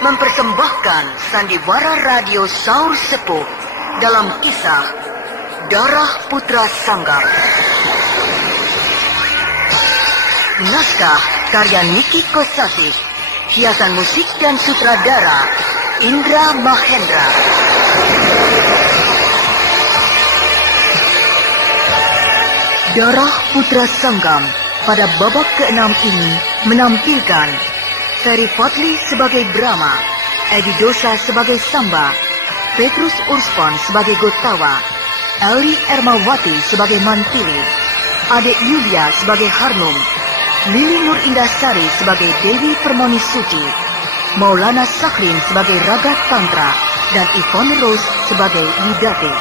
mempersembahkan sandiwara radio Saur Sepuh dalam kisah Darah Putra Sanggar. Naskah karya Niki Kosasih, hiasan musik dan sutradara Indra Mahendra. Darah Putra Sangam pada babak ke-6 ini menampilkan Ferry Fadli sebagai Brahma, Edi Dosa sebagai Samba, Petrus Urspon sebagai Gotawa, Elri Ermawati sebagai Mantili, Adek Yulia sebagai Harnum, Lili Nur Indasari sebagai Dewi Permoni Suci, Maulana Sakrin sebagai Raga Tantra, dan Yvonne Rose sebagai Widati.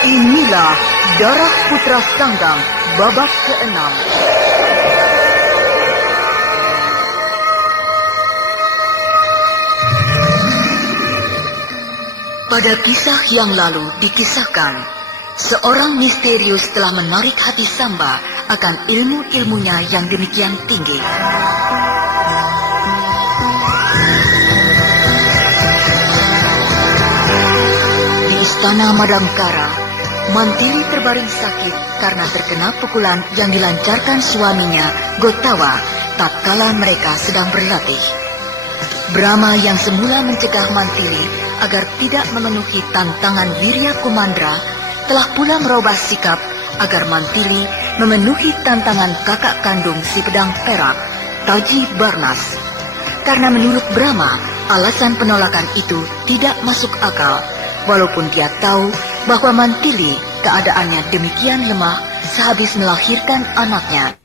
Inilah Darah Putra Sanggang babak ke-6. Pada kisah yang lalu dikisahkan, seorang misterius telah menarik hati Samba akan ilmu-ilmunya yang demikian tinggi. Di istana Madangkara, Mantili terbaring sakit karena terkena pukulan yang dilancarkan suaminya, Gotawa, tatkala mereka sedang berlatih. Brahma yang semula mencegah Mantili agar tidak memenuhi tantangan Wirya Kumandra telah pula merubah sikap agar Mantili memenuhi tantangan kakak kandung si pedang perak, Taji Barnas. Karena menurut Brahma, alasan penolakan itu tidak masuk akal, walaupun dia tahu bahwa Mantili keadaannya demikian lemah sehabis melahirkan anaknya.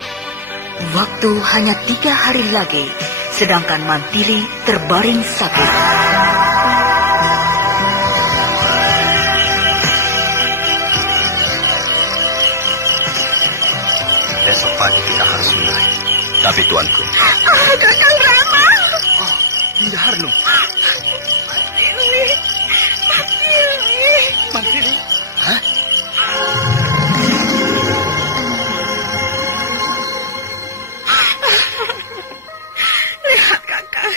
Waktu hanya 3 hari lagi, sedangkan Mantili terbaring sakit. Besok pagi kita harus mulai. Tapi tuanku. Kakang Rama. Dinda Harnum. Mantili. Hah? Lihat kakak,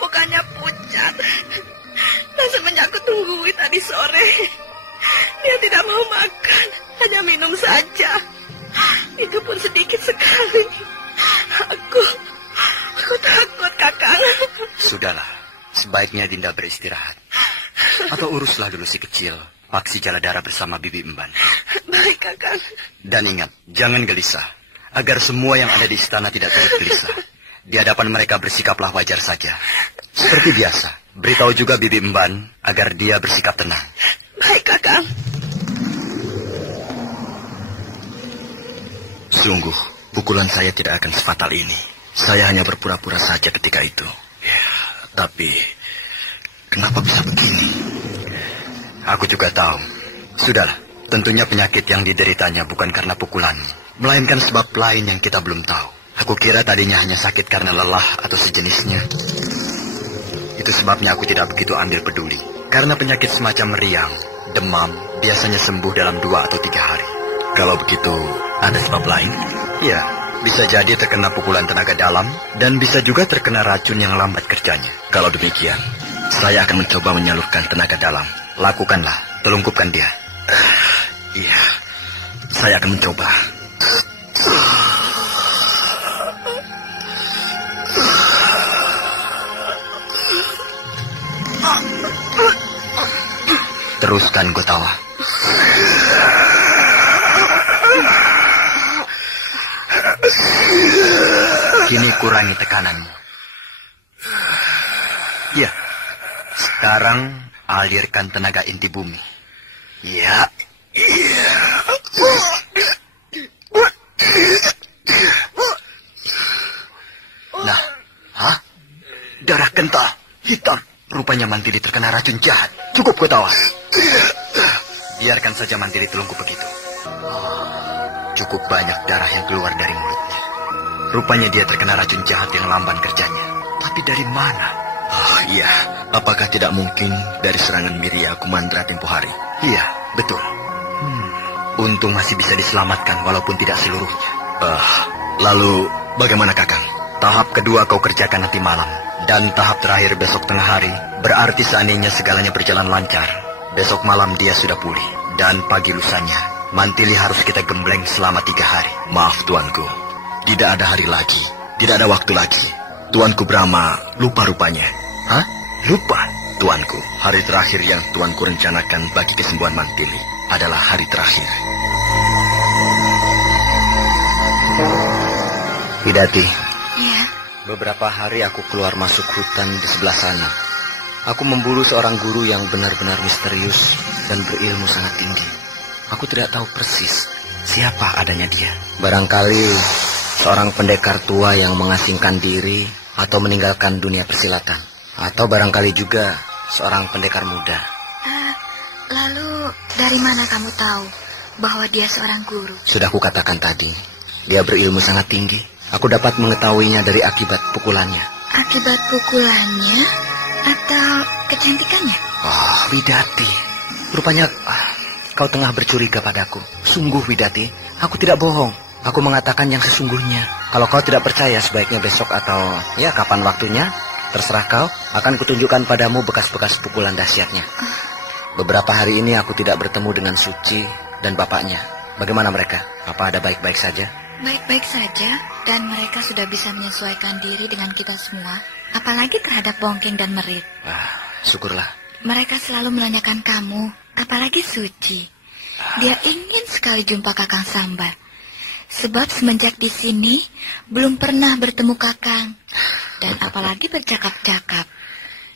mukanya pucat. Dan semenjak aku tungguin tadi sore, dia tidak mau makan, hanya minum saja. Itu pun sedikit sekali. Aku takut, kakak. Sudahlah, sebaiknya Dinda beristirahat. Atau uruslah dulu si kecil, Paksi Jaladara bersama Bibi Emban. Baik, kakak. Dan ingat, jangan gelisah, agar semua yang ada di istana tidak turut gelisah. Di hadapan mereka bersikaplah wajar saja. Seperti biasa, beritahu juga Bibi Emban agar dia bersikap tenang. Baik, kakak. Sungguh, pukulan saya tidak akan sefatal ini. Saya hanya berpura-pura saja ketika itu. Ya, tapi kenapa bisa begini? Aku juga tahu. Sudahlah, tentunya penyakit yang dideritanya bukan karena pukulan, melainkan sebab lain yang kita belum tahu. Aku kira tadinya hanya sakit karena lelah atau sejenisnya. Itu sebabnya aku tidak begitu ambil peduli. Karena penyakit semacam meriang, demam, biasanya sembuh dalam 2 atau 3 hari. Kalau begitu, ada sebab lain? Ya, bisa jadi terkena pukulan tenaga dalam, dan bisa juga terkena racun yang lambat kerjanya. Kalau demikian, saya akan mencoba menyalurkan tenaga dalam. Lakukanlah, telungkupkan dia. Iya, saya akan mencoba. Teruskan, Gotawa. Kini kurangi tekananmu. Ya, sekarang alirkan tenaga inti bumi. Ya. Nah, darah kental, hitam. Rupanya Mantili terkena racun jahat. Cukup, Gotawa. Biarkan saja Mantili telungkup begitu. Cukup banyak darah yang keluar dari mulutnya. Rupanya dia terkena racun jahat yang lamban kerjanya. Tapi dari mana? Iya, apakah tidak mungkin dari serangan Wirya Kumandra tempo hari? Iya, betul. Untung masih bisa diselamatkan walaupun tidak seluruhnya. Lalu Bagaimana Kakang? Tahap kedua kau kerjakan nanti malam. Dan tahap terakhir besok tengah hari. Berarti seandainya segalanya berjalan lancar, besok malam dia sudah pulih. Dan pagi lusanya, Mantili harus kita gembleng selama 3 hari. Maaf tuanku, tidak ada hari lagi. Tidak ada waktu lagi. Tuanku Brahma lupa rupanya. Hah? Lupa? Tuanku, hari terakhir yang tuanku rencanakan bagi kesembuhan Mantili adalah hari terakhir. Widati. Iya. Beberapa hari aku keluar masuk hutan di sebelah sana. Aku memburu seorang guru yang benar-benar misterius dan berilmu sangat tinggi. Aku tidak tahu persis siapa adanya dia. Barangkali seorang pendekar tua yang mengasingkan diri atau meninggalkan dunia persilatan. Atau barangkali juga seorang pendekar muda. Lalu dari mana kamu tahu bahwa dia seorang guru? Sudah kukatakan tadi, dia berilmu sangat tinggi. Aku dapat mengetahuinya dari akibat pukulannya. Akibat pukulannya atau kecantikannya? Oh, Widati, rupanya kau tengah bercuriga padaku. Sungguh, Widati, aku tidak bohong. Aku mengatakan yang sesungguhnya. Kalau kau tidak percaya, sebaiknya besok atau ya kapan waktunya, terserah kau, akan kutunjukkan padamu bekas-bekas pukulan dahsyatnya. Beberapa hari ini aku tidak bertemu dengan Suci dan bapaknya. Bagaimana mereka? Apa ada baik-baik saja? Baik-baik saja, dan mereka sudah bisa menyesuaikan diri dengan kita semua, apalagi terhadap Bongking dan Merit. Syukurlah. Mereka selalu menanyakan kamu, apalagi Suci. Dia ingin sekali jumpa Kakang Samba. Sebab semenjak di sini belum pernah bertemu Kakang, dan apalagi bercakap-cakap.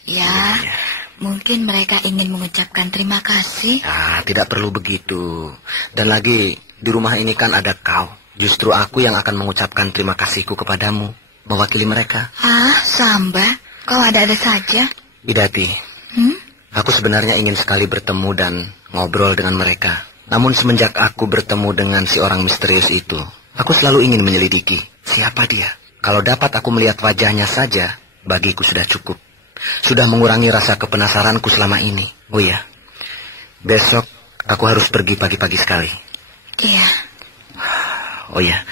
Ya, mungkin mereka ingin mengucapkan terima kasih. Tidak perlu begitu. Dan lagi, di rumah ini kan ada kau. Justru aku yang akan mengucapkan terima kasihku kepadamu, mewakili mereka. Samba, kau ada-ada saja. Widati, aku sebenarnya ingin sekali bertemu dan ngobrol dengan mereka. Namun semenjak aku bertemu dengan si orang misterius itu, aku selalu ingin menyelidiki siapa dia. Kalau dapat aku melihat wajahnya saja, bagiku sudah cukup. Sudah mengurangi rasa kepenasaranku selama ini. Oh iya, besok aku harus pergi pagi-pagi sekali. Iya. Oh iya,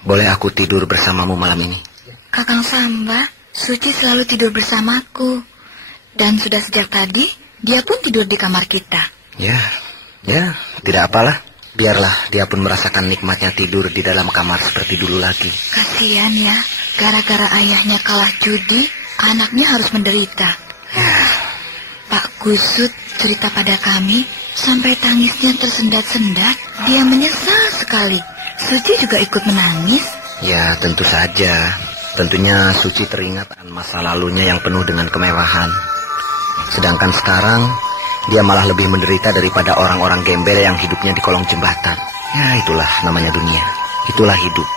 boleh aku tidur bersamamu malam ini? Kakang Samba, Suci selalu tidur bersamaku. Dan sudah sejak tadi, dia pun tidur di kamar kita. Ya, tidak apalah. Biarlah dia pun merasakan nikmatnya tidur di dalam kamar seperti dulu lagi. Kasihan ya, gara-gara ayahnya kalah judi, anaknya harus menderita. Pak Kusut cerita pada kami, sampai tangisnya tersendat-sendat. Dia menyesal sekali. Suci juga ikut menangis. Ya, tentu saja. Tentunya Suci teringat masa lalunya yang penuh dengan kemewahan. Sedangkan sekarang, dia malah lebih menderita daripada orang-orang gembel yang hidupnya di kolong jembatan. Ya, itulah namanya dunia. Itulah hidup.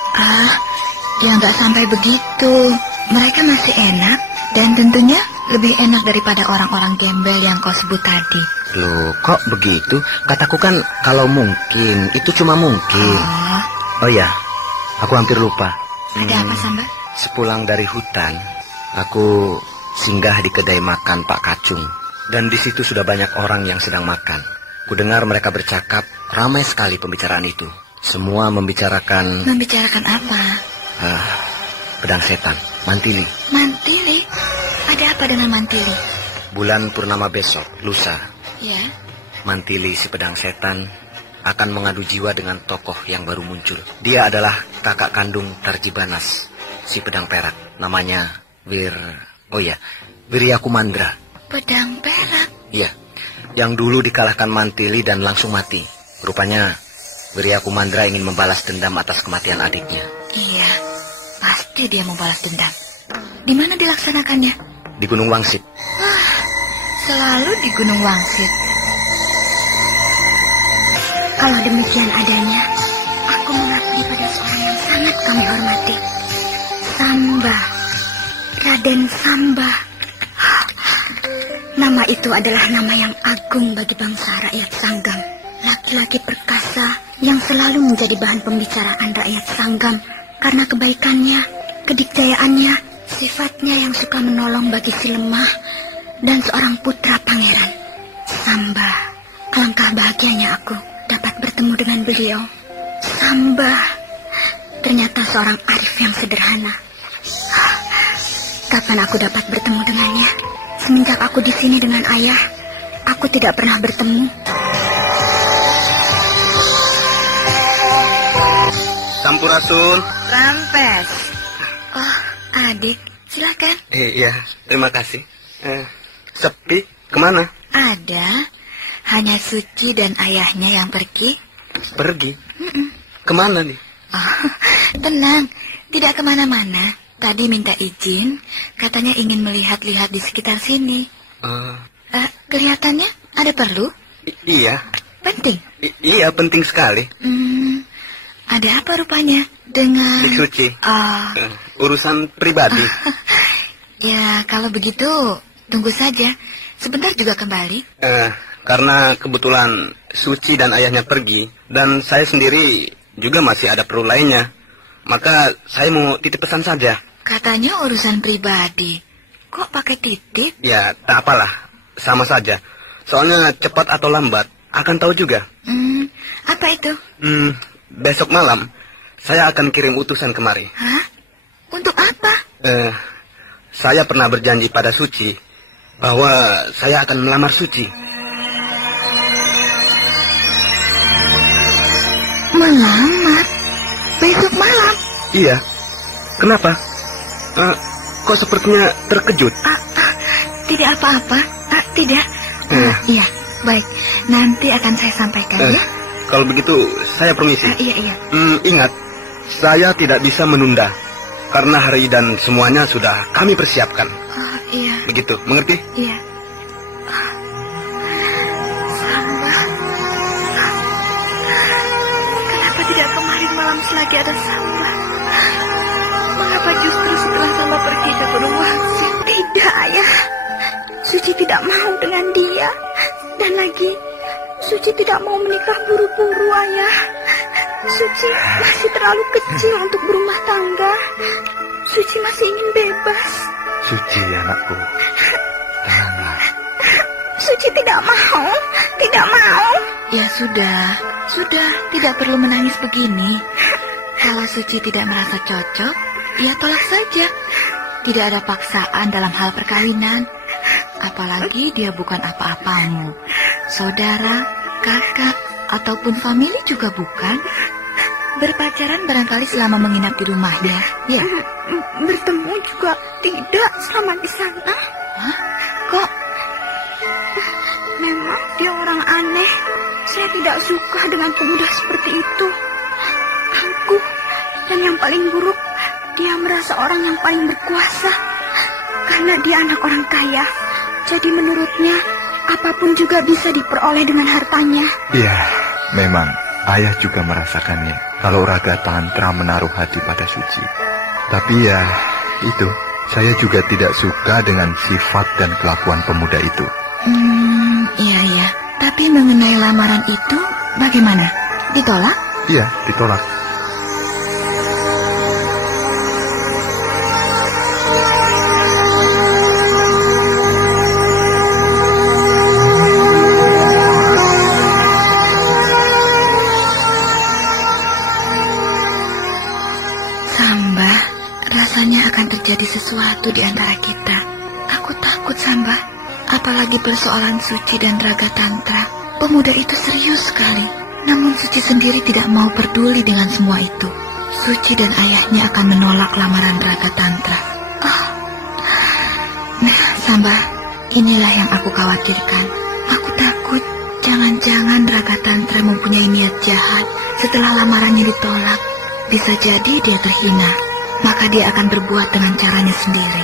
Ya nggak sampai begitu. Mereka masih enak, dan tentunya lebih enak daripada orang-orang gembel yang kau sebut tadi. Loh, kok begitu? Kataku kan kalau mungkin, itu cuma mungkin. Oh ya, aku hampir lupa. Ada apa, Samba? Sepulang dari hutan, aku singgah di kedai makan Pak Kacung. Dan di situ sudah banyak orang yang sedang makan. Kudengar mereka bercakap, ramai sekali pembicaraan itu. Semua membicarakan... Membicarakan apa? Pedang setan, Mantili. Mantili? Ada apa dengan Mantili? Bulan purnama besok, lusa. Ya. Mantili si pedang setan akan mengadu jiwa dengan tokoh yang baru muncul. Dia adalah kakak kandung Tarjibanas, si pedang perak. Namanya Wiryakumandra. Pedang perak? Iya, yang dulu dikalahkan Mantili dan langsung mati. Rupanya Wiryakumandra ingin membalas dendam atas kematian adiknya. Iya, pasti dia mau balas dendam. Di mana dilaksanakannya? Di Gunung Wangsit. Selalu di Gunung Wangsit. Kalau demikian adanya, aku mengabdi pada seorang yang sangat kami hormati. Samba, Raden Samba. Nama itu adalah nama yang agung bagi bangsa rakyat Sanggam. Laki-laki perkasa yang selalu menjadi bahan pembicaraan rakyat Sanggam karena kebaikannya, kedikdayaannya, sifatnya yang suka menolong bagi si lemah, dan seorang putra pangeran. Samba, alangkah bahagianya aku dapat bertemu dengan beliau. Samba, ternyata seorang arif yang sederhana. Kapan aku dapat bertemu dengannya? Semenjak aku di sini dengan ayah, aku tidak pernah bertemu. Sampurasun. Rampes. Oh, adik, silakan. Iya, terima kasih. Sepi, kemana? Ada, hanya Suci dan ayahnya yang pergi. Pergi? Kemana nih? Oh, tenang, tidak kemana-mana. Tadi minta izin, katanya ingin melihat-lihat di sekitar sini. Kelihatannya ada perlu? Iya. Penting? Iya, penting sekali. Ada apa rupanya dengan... Dik Suci. Urusan pribadi. Ya, kalau begitu, tunggu saja. Sebentar juga kembali. Karena kebetulan Suci dan ayahnya pergi, dan saya sendiri juga masih ada perlu lainnya. Maka saya mau titip pesan saja. Katanya urusan pribadi. Kok pakai titip? Ya, tak apalah. Sama saja. Soalnya cepat atau lambat, akan tahu juga. Apa itu? Besok malam, saya akan kirim utusan kemari. Hah? Untuk apa? Saya pernah berjanji pada Suci bahwa saya akan melamar Suci. Melamar? Besok malam? Iya. Kenapa? Kok sepertinya terkejut? Tidak apa-apa. Tidak. Iya, baik. Nanti akan saya sampaikan ya. Kalau begitu, saya permisi. Iya. Ingat, saya tidak bisa menunda. Karena hari dan semuanya sudah kami persiapkan. Iya. Begitu, mengerti? Iya. Samba. Kenapa tidak kemarin malam selagi ada Samba? Mengapa justru setelah Samba pergi ke Gunung Wangsit? Tidak, ayah. Suci tidak mau dengan dia. Dan lagi, Suci tidak mau menikah buru-buru, ayah. Suci masih terlalu kecil untuk berumah tangga. Suci masih ingin bebas. Suci, anakku. Tenanglah. Suci tidak mau. Ya sudah. Tidak perlu menangis begini. Kalau Suci tidak merasa cocok, ya tolak saja. Tidak ada paksaan dalam hal perkawinan. Apalagi dia bukan apa-apamu. Saudara, kakak, ataupun famili juga bukan. Berpacaran barangkali selama menginap di rumahnya, ya? Bertemu juga tidak selama di sana. Hah? Kok? Memang dia orang aneh. Saya tidak suka dengan pemuda seperti itu. Angkuh. Dan yang paling buruk, dia merasa orang yang paling berkuasa. Karena dia anak orang kaya. Jadi menurutnya, apapun juga bisa diperoleh dengan hartanya. Iya, memang ayah juga merasakannya. Kalau Raga Tantra menaruh hati pada Suci. Tapi ya, itu. Saya juga tidak suka dengan sifat dan kelakuan pemuda itu. Iya. Tapi mengenai lamaran itu, bagaimana? Ditolak? Iya, ditolak. Terjadi sesuatu di antara kita. Aku takut, Samba. Apalagi persoalan Suci dan Raga Tantra. Pemuda itu serius sekali. Namun Suci sendiri tidak mau peduli dengan semua itu. Suci dan ayahnya akan menolak lamaran Raga Tantra. Nah, Samba, inilah yang aku khawatirkan. Aku takut jangan-jangan Raga Tantra mempunyai niat jahat. Setelah lamarannya ditolak, bisa jadi dia terhina. Maka dia akan berbuat dengan caranya sendiri.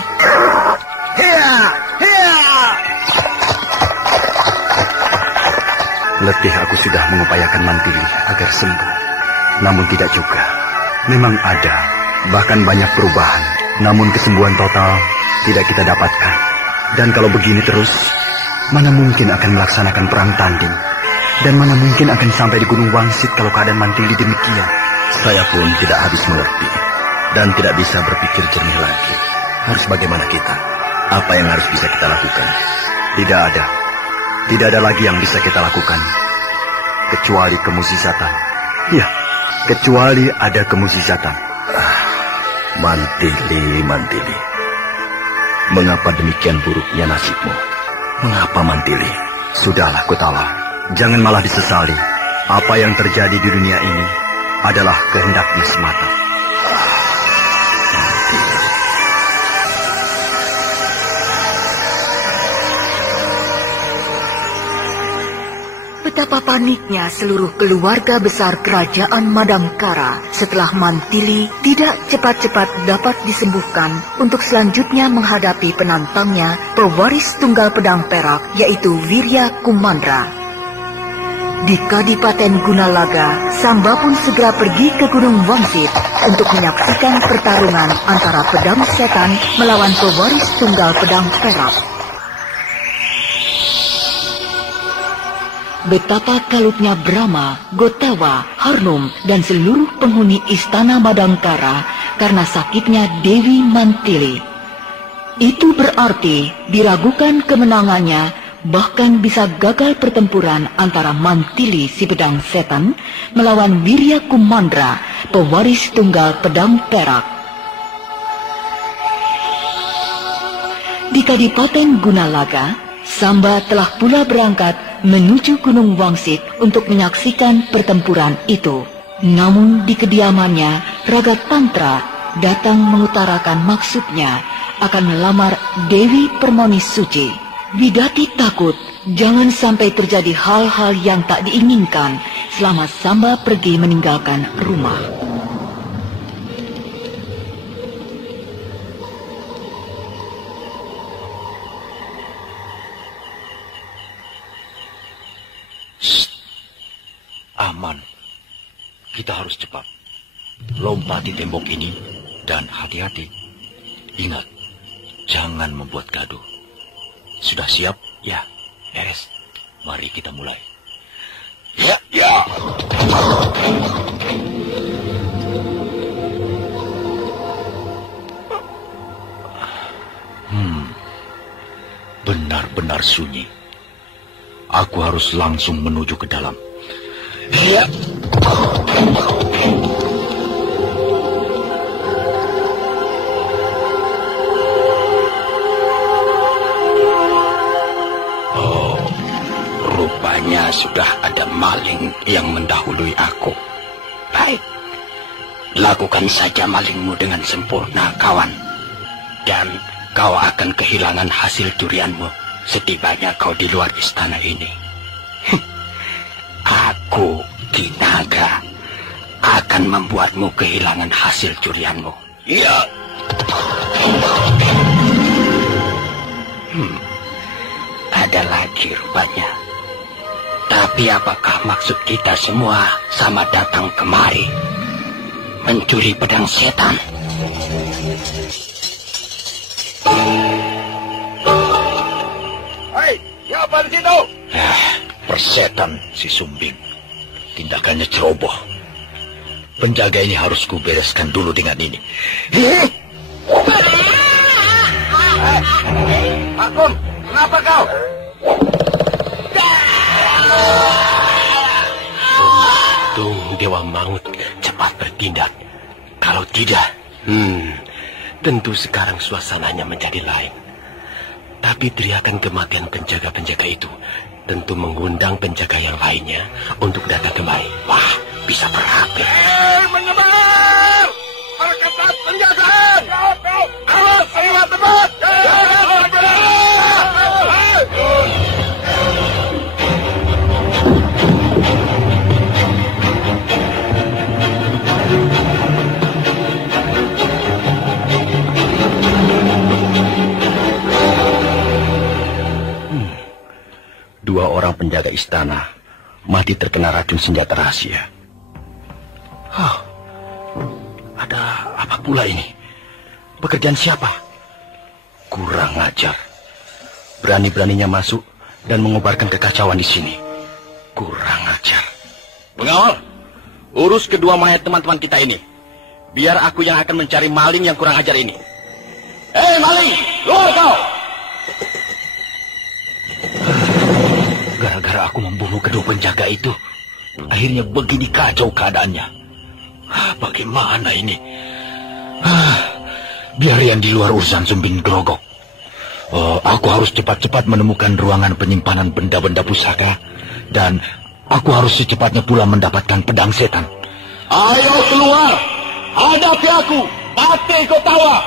Letih aku sudah mengupayakan Mantili agar sembuh. Namun tidak juga. Memang ada, bahkan banyak perubahan. Namun kesembuhan total tidak kita dapatkan. Dan kalau begini terus, mana mungkin akan melaksanakan perang tanding. Dan mana mungkin akan sampai di Gunung Wangsit kalau keadaan Mantili demikian. Saya pun tidak habis mengerti. Dan tidak bisa berpikir jernih lagi. Harus bagaimana kita? Apa yang harus bisa kita lakukan? Tidak ada. Tidak ada lagi yang bisa kita lakukan. Kecuali kemukjizatan. Ya, kecuali ada kemukjizatan. Mantili. Mengapa demikian buruknya nasibmu? Mengapa, Mantili? Sudahlah, Kotawa. Jangan malah disesali. Apa yang terjadi di dunia ini adalah kehendaknya semata. Betapa paniknya seluruh keluarga besar kerajaan Madangkara setelah Mantili tidak cepat-cepat dapat disembuhkan untuk selanjutnya menghadapi penantangnya, pewaris tunggal pedang perak, yaitu Wirya Kumandra. Di Kadipaten Gunalaga, Samba pun segera pergi ke Gunung Wangsit untuk menyaksikan pertarungan antara pedang setan melawan pewaris tunggal pedang perak. Betapa kalutnya Brahma, Gotawa, Harnum, dan seluruh penghuni istana Madangkara karena sakitnya Dewi Mantili. Itu berarti diragukan kemenangannya, bahkan bisa gagal pertempuran antara Mantili si pedang setan melawan Wirya Kumandra, pewaris tunggal pedang perak. Di Kadipaten Gunalaga, Samba telah pula berangkat menuju Gunung Wangsit untuk menyaksikan pertempuran itu. Namun di kediamannya, Raga Tantra datang mengutarakan maksudnya akan melamar Dewi Permoni Suci. Widati takut jangan sampai terjadi hal-hal yang tak diinginkan selama Samba pergi meninggalkan rumah. Aman. Kita harus cepat. Lompati tembok ini dan hati-hati. Ingat, jangan membuat gaduh. Sudah siap? Ya, beres. Mari kita mulai. Ya. Benar-benar sunyi. Aku harus langsung menuju ke dalam. Ya. Oh, rupanya sudah ada maling yang mendahului aku. Baik, lakukan saja malingmu dengan sempurna, kawan. Dan kau akan kehilangan hasil curianmu setibanya kau di luar istana ini. Aku, Kinaga, akan membuatmu kehilangan hasil curianmu. Iya. Ada lagi rupanya. Tapi apakah maksud kita semua sama datang kemari? Mencuri pedang setan? Hei, siapa di situ? Persetan si Sumbing. Tindakannya ceroboh. Penjaga ini harus kubereskan dulu dengan ini. Akum, kenapa kau? Untung Dewa Maut cepat bertindak. Kalau tidak, tentu sekarang suasananya menjadi lain. Tapi teriakan kematian penjaga-penjaga itu tentu mengundang penjaga yang lainnya untuk datang kemari. Wah, bisa berapi. Menyebar! Perketat penjagaan! Awas, lihat tempat! Dua orang penjaga istana mati terkena racun senjata rahasia. Ada apa pula ini? Pekerjaan siapa? Kurang ajar. Berani-beraninya masuk dan mengobarkan kekacauan di sini. Kurang ajar. Pengawal, urus kedua mayat teman-teman kita ini. Biar aku yang akan mencari maling yang kurang ajar ini. Hei maling, keluar kau! Gara-gara aku membunuh kedua penjaga itu, akhirnya begini kacau keadaannya. Bagaimana ini? Biar yang di luar urusan Sumbing Grogok. Aku harus cepat-cepat menemukan ruangan penyimpanan benda-benda pusaka. Dan aku harus secepatnya pula mendapatkan pedang setan. Ayo keluar! Hadapi aku! Pati Gotawa!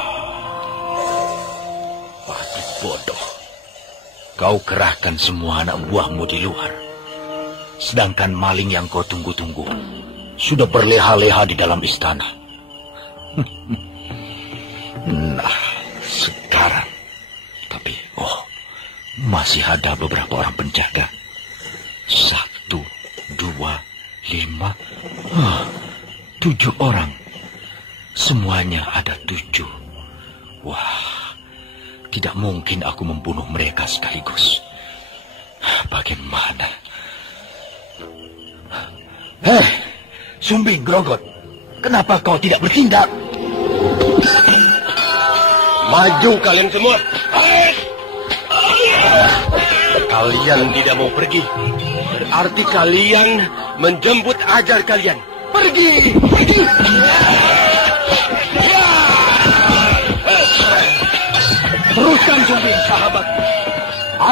Pati bodoh. Kau kerahkan semua anak buahmu di luar. Sedangkan maling yang kau tunggu-tunggu sudah berleha-leha di dalam istana. Nah, sekarang. Tapi, masih ada beberapa orang penjaga. 1, 2, 5, 7 orang. Semuanya ada 7. Wah, tidak mungkin aku membunuh mereka sekaligus. Bagaimana? Sumbing Grogot, kenapa kau tidak bertindak? Maju kalian semua! Kalian tidak mau pergi. Berarti kalian menjemput ajar kalian. Pergi! Pergi! Teruskan Sumbing, sahabat.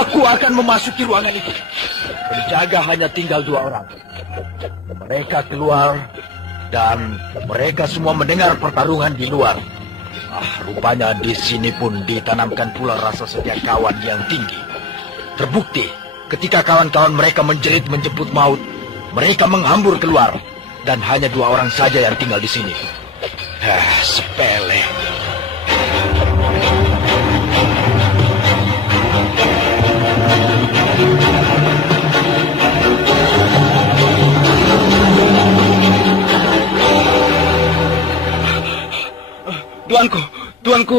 Aku akan memasuki ruangan itu. Penjaga hanya tinggal 2 orang. Mereka keluar dan mereka semua mendengar pertarungan di luar. Rupanya di sini pun ditanamkan pula rasa setia kawan yang tinggi. Terbukti ketika kawan-kawan mereka menjerit menjemput maut, mereka menghambur keluar dan hanya 2 orang saja yang tinggal di sini. Sepele. Tuanku,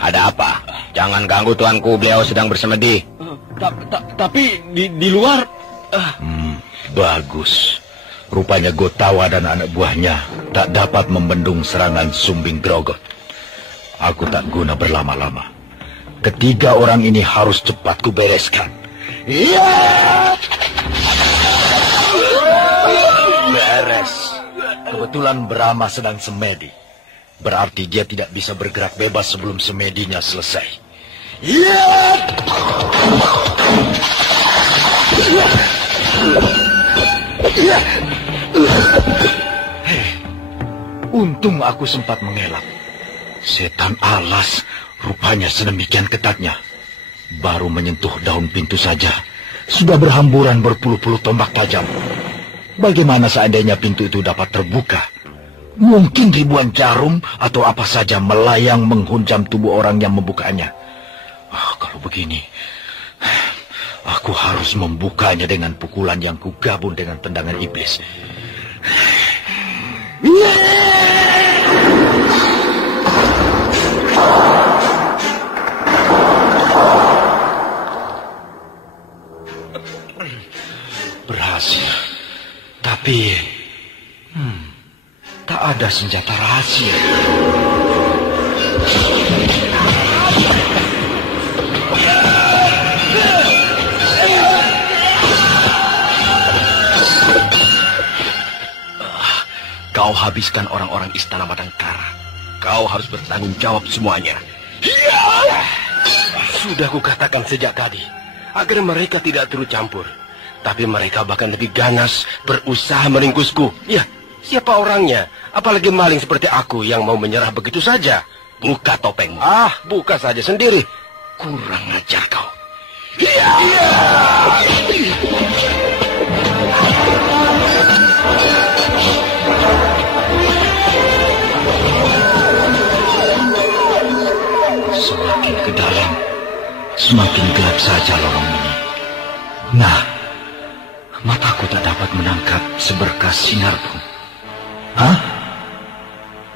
ada apa? Jangan ganggu tuanku, beliau sedang bersemedi. Tapi di luar... Bagus. Rupanya Gotawa dan anak buahnya tak dapat membendung serangan Sumbing Grogot. Aku tak guna berlama-lama. Ketiga orang ini harus cepat kubereskan. Iya! Beres. Kebetulan Brahma sedang semedi. Berarti dia tidak bisa bergerak bebas sebelum semedinya selesai. Iya! Untung aku sempat mengelak. Setan alas rupanya sedemikian ketatnya. Baru menyentuh daun pintu saja, sudah berhamburan berpuluh-puluh tombak tajam. Bagaimana seandainya pintu itu dapat terbuka? Mungkin ribuan jarum atau apa saja melayang menghunjam tubuh orang yang membukanya. Kalau begini, aku harus membukanya dengan pukulan yang kugabung dengan tendangan iblis. Berhasil. Tapi tak ada senjata rahasia. Kau habiskan orang-orang istana Madangkara. Kau harus bertanggung jawab semuanya. Sudah kukatakan sejak tadi, agar mereka tidak turut campur. Tapi mereka bahkan lebih ganas berusaha meringkusku. Ya, siapa orangnya? Apalagi maling seperti aku yang mau menyerah begitu saja. Buka topengmu. Buka saja sendiri. Kurang ajar kau. Semakin ke dalam, semakin gelap saja lorong ini. Nah, mataku tak dapat menangkap seberkas sinar pun.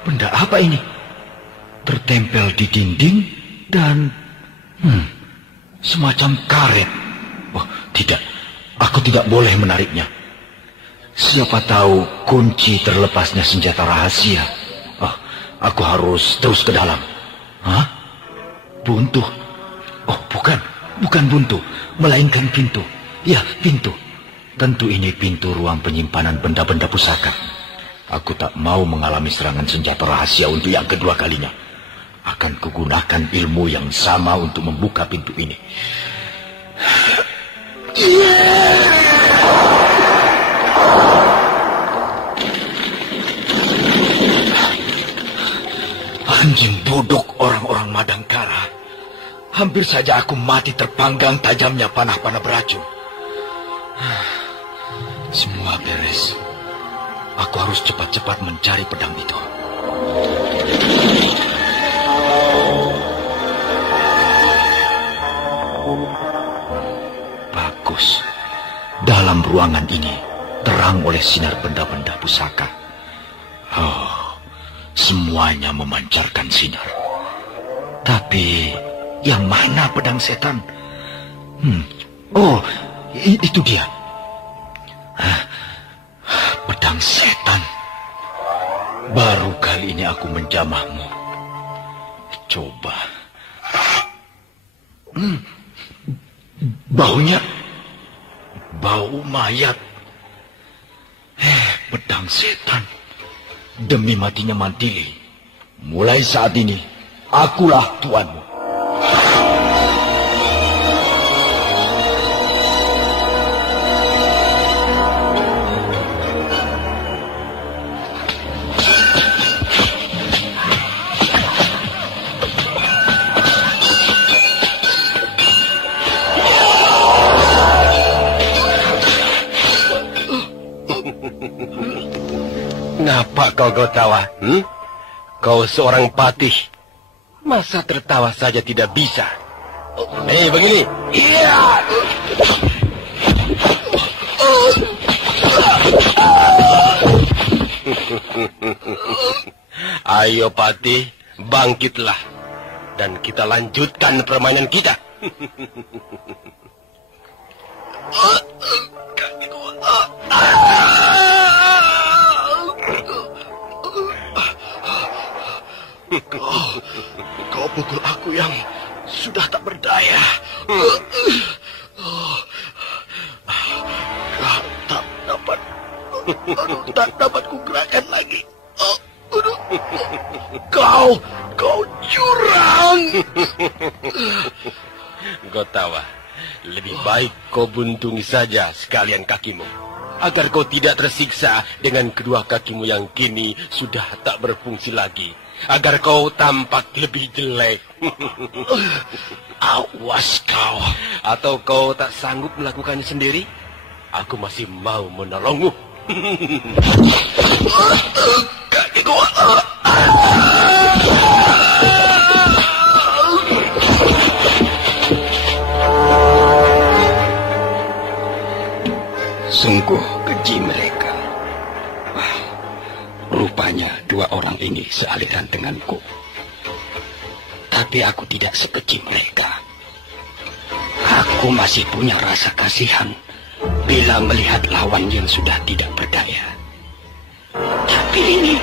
Benda apa ini? Tertempel di dinding dan semacam karet. Tidak, aku tidak boleh menariknya. Siapa tahu kunci terlepasnya senjata rahasia. Aku harus terus ke dalam. Buntu? Bukan buntu, melainkan pintu. Ya, pintu. Tentu ini pintu ruang penyimpanan benda-benda pusaka. Aku tak mau mengalami serangan senjata rahasia untuk yang kedua kalinya. Akan kugunakan ilmu yang sama untuk membuka pintu ini. Anjing bodok orang-orang Madangkara. Hampir saja aku mati terpanggang tajamnya panah-panah beracun. Semua beres. Aku harus cepat-cepat mencari pedang itu. Bagus. Dalam ruangan ini terang oleh sinar benda-benda pusaka. Oh, semuanya memancarkan sinar. Tapi yang mana pedang setan? Oh, itu dia. Pedang setan. Baru kali ini aku menjamahmu. Coba. Baunya bau mayat. Pedang setan. Demi matinya Mantili, mulai saat ini akulah tuanmu. Kenapa kau tawa? Kau seorang patih. Masa tertawa saja tidak bisa? Begini. Iya. Ayo patih, bangkitlah. Dan kita lanjutkan permainan kita. Kau pukul aku yang sudah tak berdaya. Tak dapat kugerakkan lagi. Kau curang. Gotawa, lebih baik kau buntungi saja sekalian kakimu, agar kau tidak tersiksa dengan kedua kakimu yang kini sudah tak berfungsi lagi. Agar kau tampak lebih jelek. Awas kau. Atau kau tak sanggup melakukannya sendiri? Aku masih mau menolongmu. Kakiku. Sungguh keji mereka. Rupanya dua orang ini sealiran denganku. Tapi aku tidak sekeji mereka. Aku masih punya rasa kasihan bila melihat lawan yang sudah tidak berdaya. Tapi ini,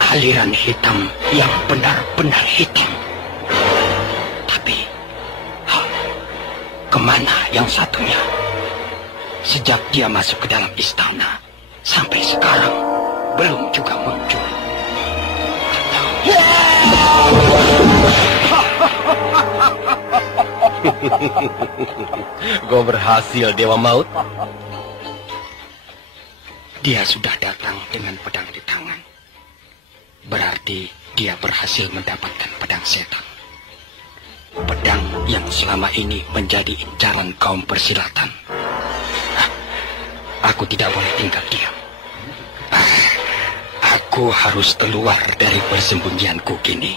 aliran hitam yang benar-benar hitam. Tapi, kemana yang satunya? Sejak dia masuk ke dalam istana, sampai sekarang belum juga muncul. Kau berhasil, Dewa Maut. Dia sudah datang dengan pedang di tangan. Berarti dia berhasil mendapatkan pedang setan. Pedang yang selama ini menjadi incaran kaum persilatan. Aku tidak boleh tinggal diam. Aku harus keluar dari persembunyianku kini.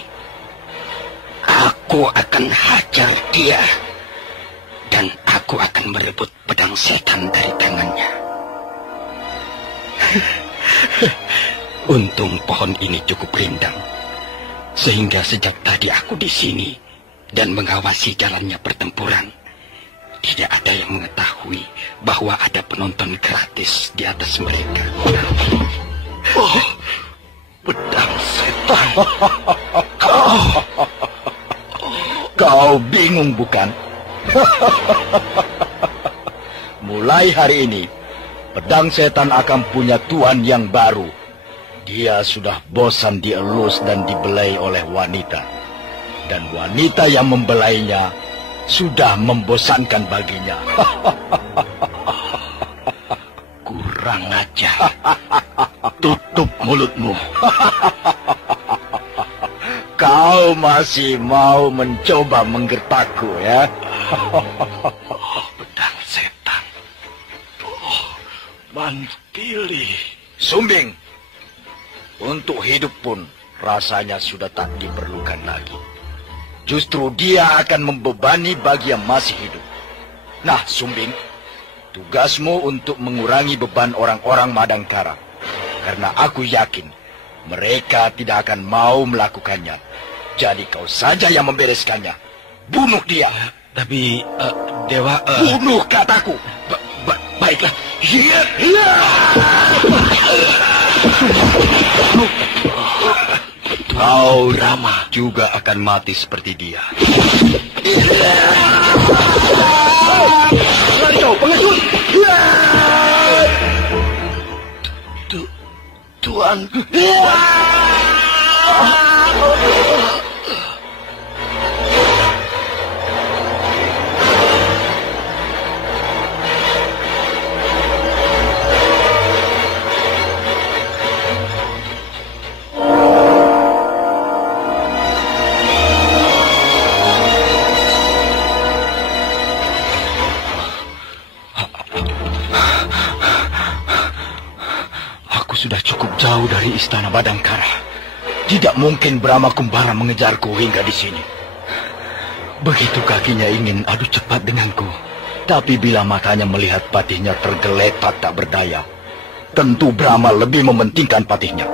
Aku akan hajar dia. Dan aku akan merebut pedang setan dari tangannya. Untung pohon ini cukup rindang. Sehingga sejak tadi aku di sini dan mengawasi jalannya pertempuran, tidak ada yang mengetahui bahwa ada penonton gratis di atas mereka. Pedang setan. Kau bingung bukan? Mulai hari ini pedang setan akan punya tuan yang baru. Dia sudah bosan dielus dan dibelai oleh wanita. Dan wanita yang membelainya sudah membosankan baginya. Kurang ajar. Tutup mulutmu. Kau masih mau mencoba menggertakku, ya? Pedang setan. Mantili. Sumbing. Untuk hidup pun rasanya sudah tak diperlukan lagi. Justru dia akan membebani bagi yang masih hidup. Nah, Sumbing, tugasmu untuk mengurangi beban orang-orang Madangkara. Karena aku yakin mereka tidak akan mau melakukannya. Jadi kau saja yang membereskannya. Bunuh dia. Tapi, Dewa... Bunuh, kataku. Baiklah. Kau Rama juga akan mati seperti dia. Kau pengecut. Tuan. Sudah cukup jauh dari istana Madangkara. Tidak mungkin Brahma Kumbara mengejarku hingga di sini. Begitu kakinya ingin adu cepat denganku, tapi bila matanya melihat patihnya tergeletak tak berdaya, tentu Brahma lebih mementingkan patihnya.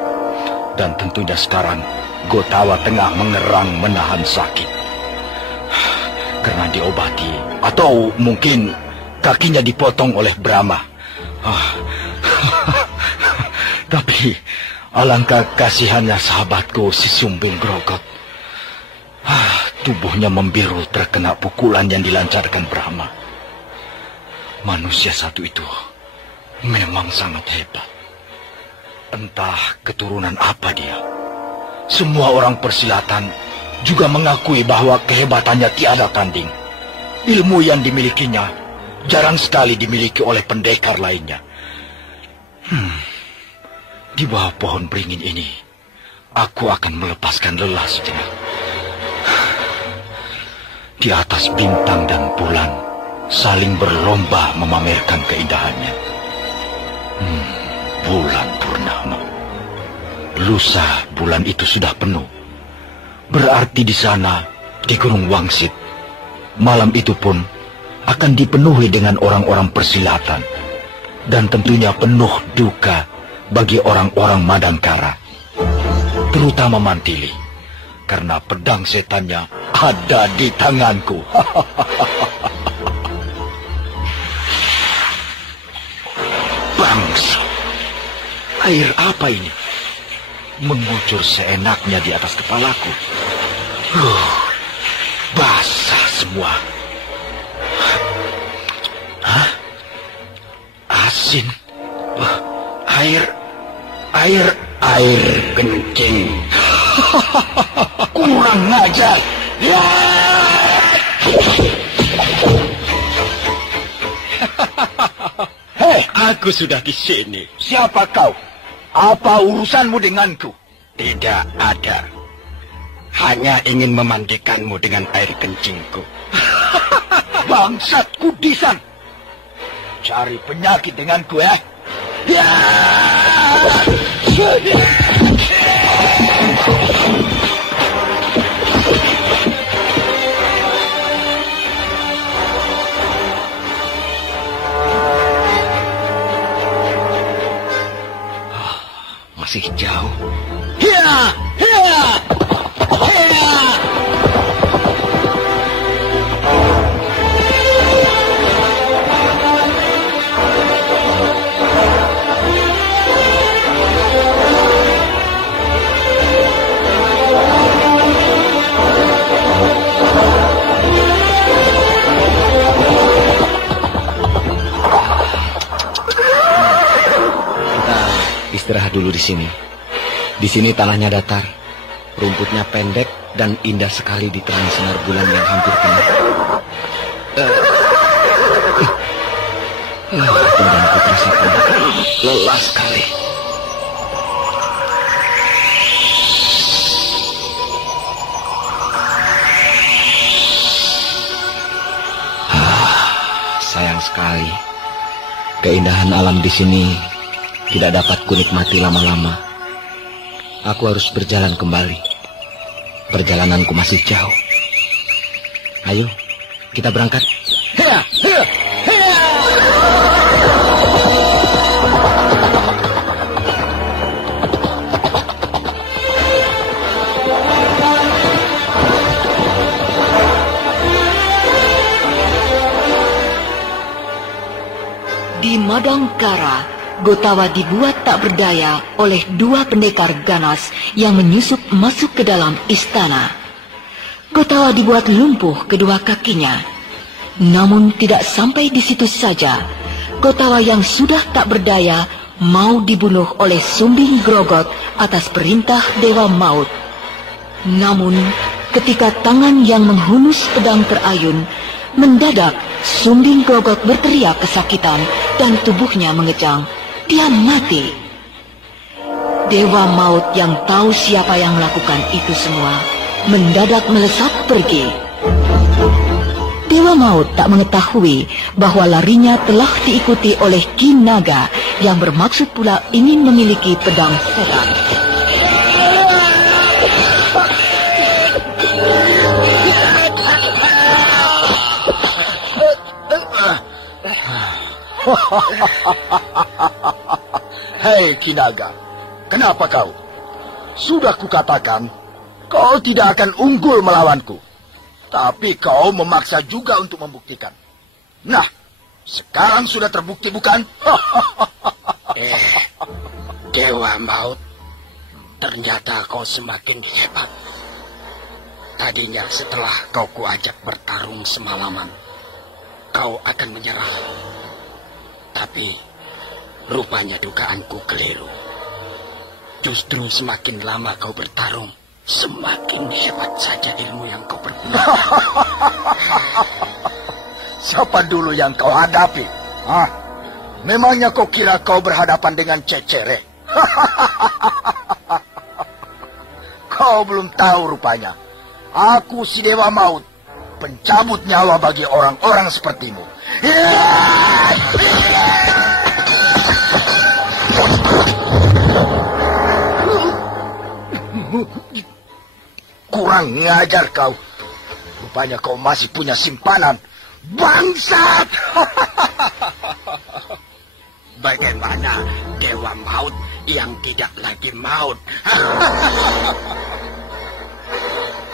Dan tentunya sekarang Gotawa tengah mengerang menahan sakit. Karena diobati, atau mungkin kakinya dipotong oleh Brahma. Tapi alangkah kasihannya sahabatku si Sumbing Grogot. Tubuhnya membiru terkena pukulan yang dilancarkan Brahma. Manusia satu itu memang sangat hebat. Entah keturunan apa dia. Semua orang persilatan juga mengakui bahwa kehebatannya tiada tanding. Ilmu yang dimilikinya jarang sekali dimiliki oleh pendekar lainnya. Di bawah pohon beringin ini, aku akan melepaskan lelah sejenak. Di atas bintang dan bulan saling berlomba memamerkan keindahannya. Bulan purnama. Lusa bulan itu sudah penuh. Berarti di sana, di Gunung Wangsit, malam itu pun akan dipenuhi dengan orang-orang persilatan. Dan tentunya penuh duka bagi orang-orang Madangkara, terutama Mantili, karena pedang setannya ada di tanganku. Bangsa, air apa ini? Mengucur seenaknya di atas kepalaku. Basah semua. Asin. Air kencing. Kurang ajar. Hei, aku sudah di sini. Siapa kau? Apa urusanmu denganku? Tidak ada. Hanya ingin memandikanmu dengan air kencingku. Bangsat kudisan. Cari penyakit denganku, ya? Masih jauh. singgah dulu di sini. Di sini tanahnya datar, rumputnya pendek dan indah sekali diterangi sinar bulan yang hampir penuh. Kemudian aku terasakan lelah sekali. Sayang sekali, keindahan alam di sini tidak dapat kunikmati lama-lama. Aku harus berjalan kembali. Perjalananku masih jauh. Ayo, kita berangkat. Heya, heya, heya. Di Madangkara, Gotawa dibuat tak berdaya oleh dua pendekar ganas yang menyusup masuk ke dalam istana. Gotawa dibuat lumpuh kedua kakinya. Namun tidak sampai di situ saja. Gotawa yang sudah tak berdaya mau dibunuh oleh Sumbing Grogot atas perintah Dewa Maut. Namun ketika tangan yang menghunus pedang terayun, mendadak Sumbing Grogot berteriak kesakitan dan tubuhnya mengejang. Dia mati. Dewa Maut yang tahu siapa yang melakukan itu semua mendadak melesat pergi. Dewa Maut tak mengetahui bahwa larinya telah diikuti oleh Ki Naga yang bermaksud pula ingin memiliki pedang setan. Hei Ki Naga, kenapa kau? Sudah kukatakan, kau tidak akan unggul melawanku. Tapi kau memaksa juga untuk membuktikan. Nah, sekarang sudah terbukti bukan? Dewa Maut, ternyata kau semakin hebat. Tadinya setelah kau kuajak bertarung semalaman, kau akan menyerah. Tapi rupanya dugaanku keliru. Justru semakin lama kau bertarung, semakin hebat saja ilmu yang kau pergunakan. Siapa dulu yang kau hadapi? Hah? Memangnya kau kira kau berhadapan dengan Cecere? Kau belum tahu rupanya. Aku si Dewa Maut, pencabut nyawa bagi orang-orang sepertimu. Kurang ngajar kau. Rupanya kau masih punya simpanan. Bangsat! Bagaimana Dewa Maut yang tidak lagi maut?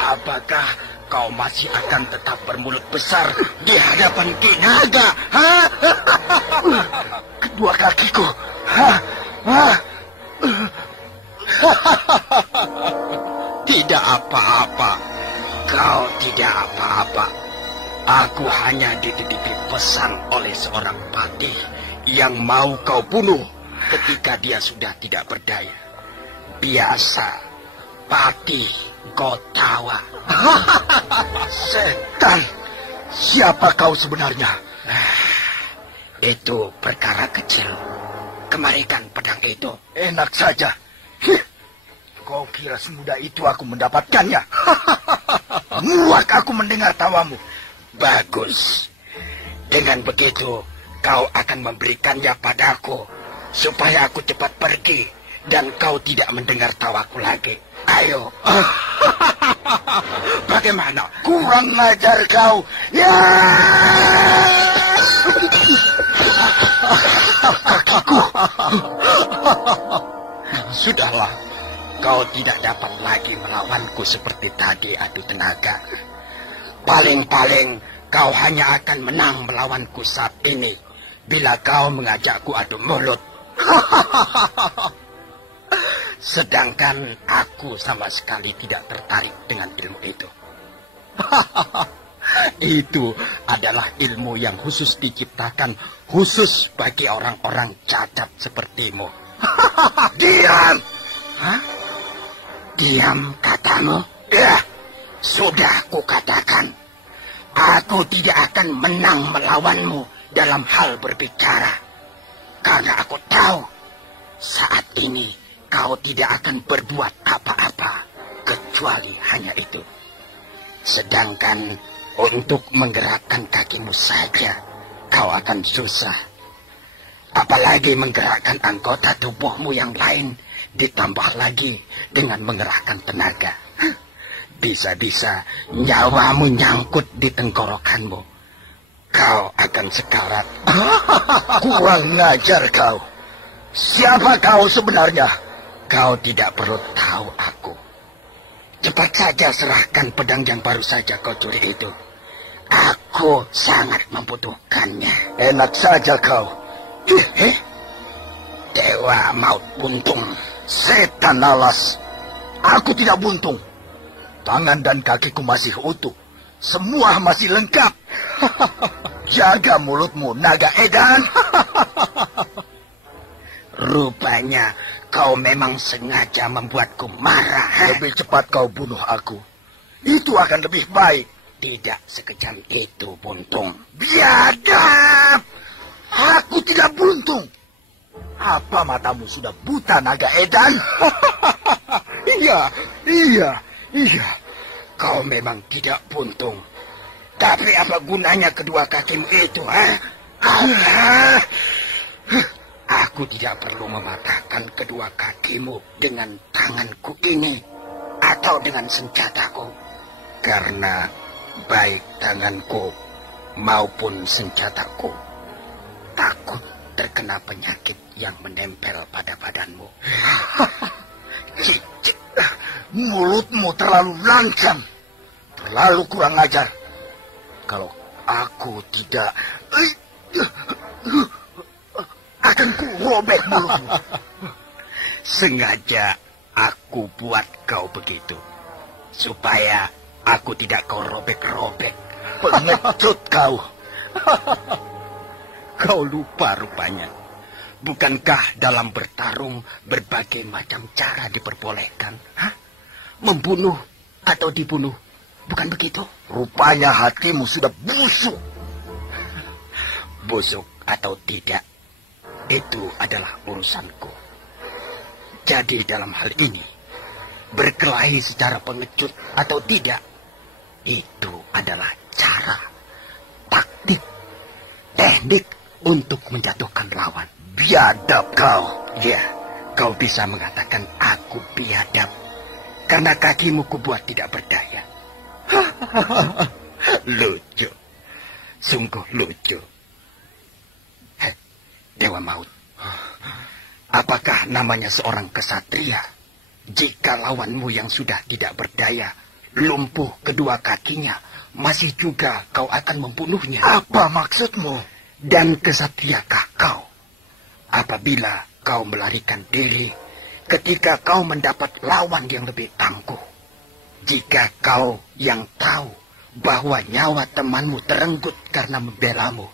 Apakah kau masih akan tetap bermulut besar di hadapan Ki Naga? Kedua kakiku. Tidak apa-apa. Kau tidak apa-apa. Aku hanya dititipi pesan oleh seorang patih yang mau kau bunuh ketika dia sudah tidak berdaya. Biasa, patih Gotawa. Setan, siapa kau sebenarnya? Itu perkara kecil. Kemarikan pedang itu. Enak saja. Kau kira semudah itu aku mendapatkannya? Muak aku mendengar tawamu. Bagus. Dengan begitu, kau akan memberikannya padaku, supaya aku cepat pergi, dan kau tidak mendengar tawaku lagi. Ayo. Bagaimana? Kurang ngajar kau. Ya! Kakiku. Sudahlah. Kau tidak dapat lagi melawanku seperti tadi adu tenaga. Paling-paling kau hanya akan menang melawanku saat ini bila kau mengajakku adu mulut. Sedangkan aku sama sekali tidak tertarik dengan ilmu itu. Itu adalah ilmu yang khusus diciptakan khusus bagi orang-orang cacat sepertimu. Diam! Hah? Diam katamu? Ya, sudah kukatakan. Aku tidak akan menang melawanmu dalam hal berbicara. Karena aku tahu saat ini kau tidak akan berbuat apa-apa kecuali hanya itu. Sedangkan untuk menggerakkan kakimu saja kau akan susah. Apalagi menggerakkan anggota tubuhmu yang lain, ditambah lagi dengan mengerahkan tenaga. Bisa-bisa nyawamu nyangkut di tenggorokanmu. Kau akan sekarat. Kurang ngajar kau. Siapa kau sebenarnya? Kau tidak perlu tahu aku. Cepat saja serahkan pedang yang baru saja kau curi itu. Aku sangat membutuhkannya. Enak saja kau. Dewa Maut buntung. Setan alas. Aku tidak buntung. Tangan dan kakiku masih utuh. Semua masih lengkap. Jaga mulutmu, naga edan. Rupanya kau memang sengaja membuatku marah. Lebih cepat kau bunuh aku. Itu akan lebih baik. Tidak sekejam itu, buntung. Biadab! Aku tidak buntung. Apa matamu sudah buta, naga edan? Iya. Kau memang tidak buntung. Tapi apa gunanya kedua kakimu itu, Aku tidak perlu mematahkan kedua kakimu dengan tanganku ini atau dengan senjataku. Karena baik tanganku maupun senjataku takut terkena penyakit yang menempel pada badanmu. Cicik, mulutmu terlalu lancang, terlalu kurang ajar. Kalau aku tidak, akan kurobek mulutmu. Sengaja aku buat kau begitu, supaya aku tidak kau robek-robek. Pengecut kau. Kau lupa rupanya. Bukankah dalam bertarung berbagai macam cara diperbolehkan? Membunuh atau dibunuh, bukan begitu? Rupanya hatimu sudah busuk. Busuk atau tidak, itu adalah urusanku. Jadi dalam hal ini, berkelahi secara pengecut atau tidak, itu adalah cara, taktik, teknik untuk menjatuhkan lawan. Biadab kau. Ya, kau bisa mengatakan aku biadab karena kakimu kubuat tidak berdaya. Lucu. Sungguh lucu. Dewa Maut, apakah namanya seorang kesatria jika lawanmu yang sudah tidak berdaya, lumpuh kedua kakinya, masih juga kau akan membunuhnya? Apa maksudmu? Dan kesatriakah kau apabila kau melarikan diri ketika kau mendapat lawan yang lebih tangguh? Jika kau yang tahu bahwa nyawa temanmu terenggut karena membelamu,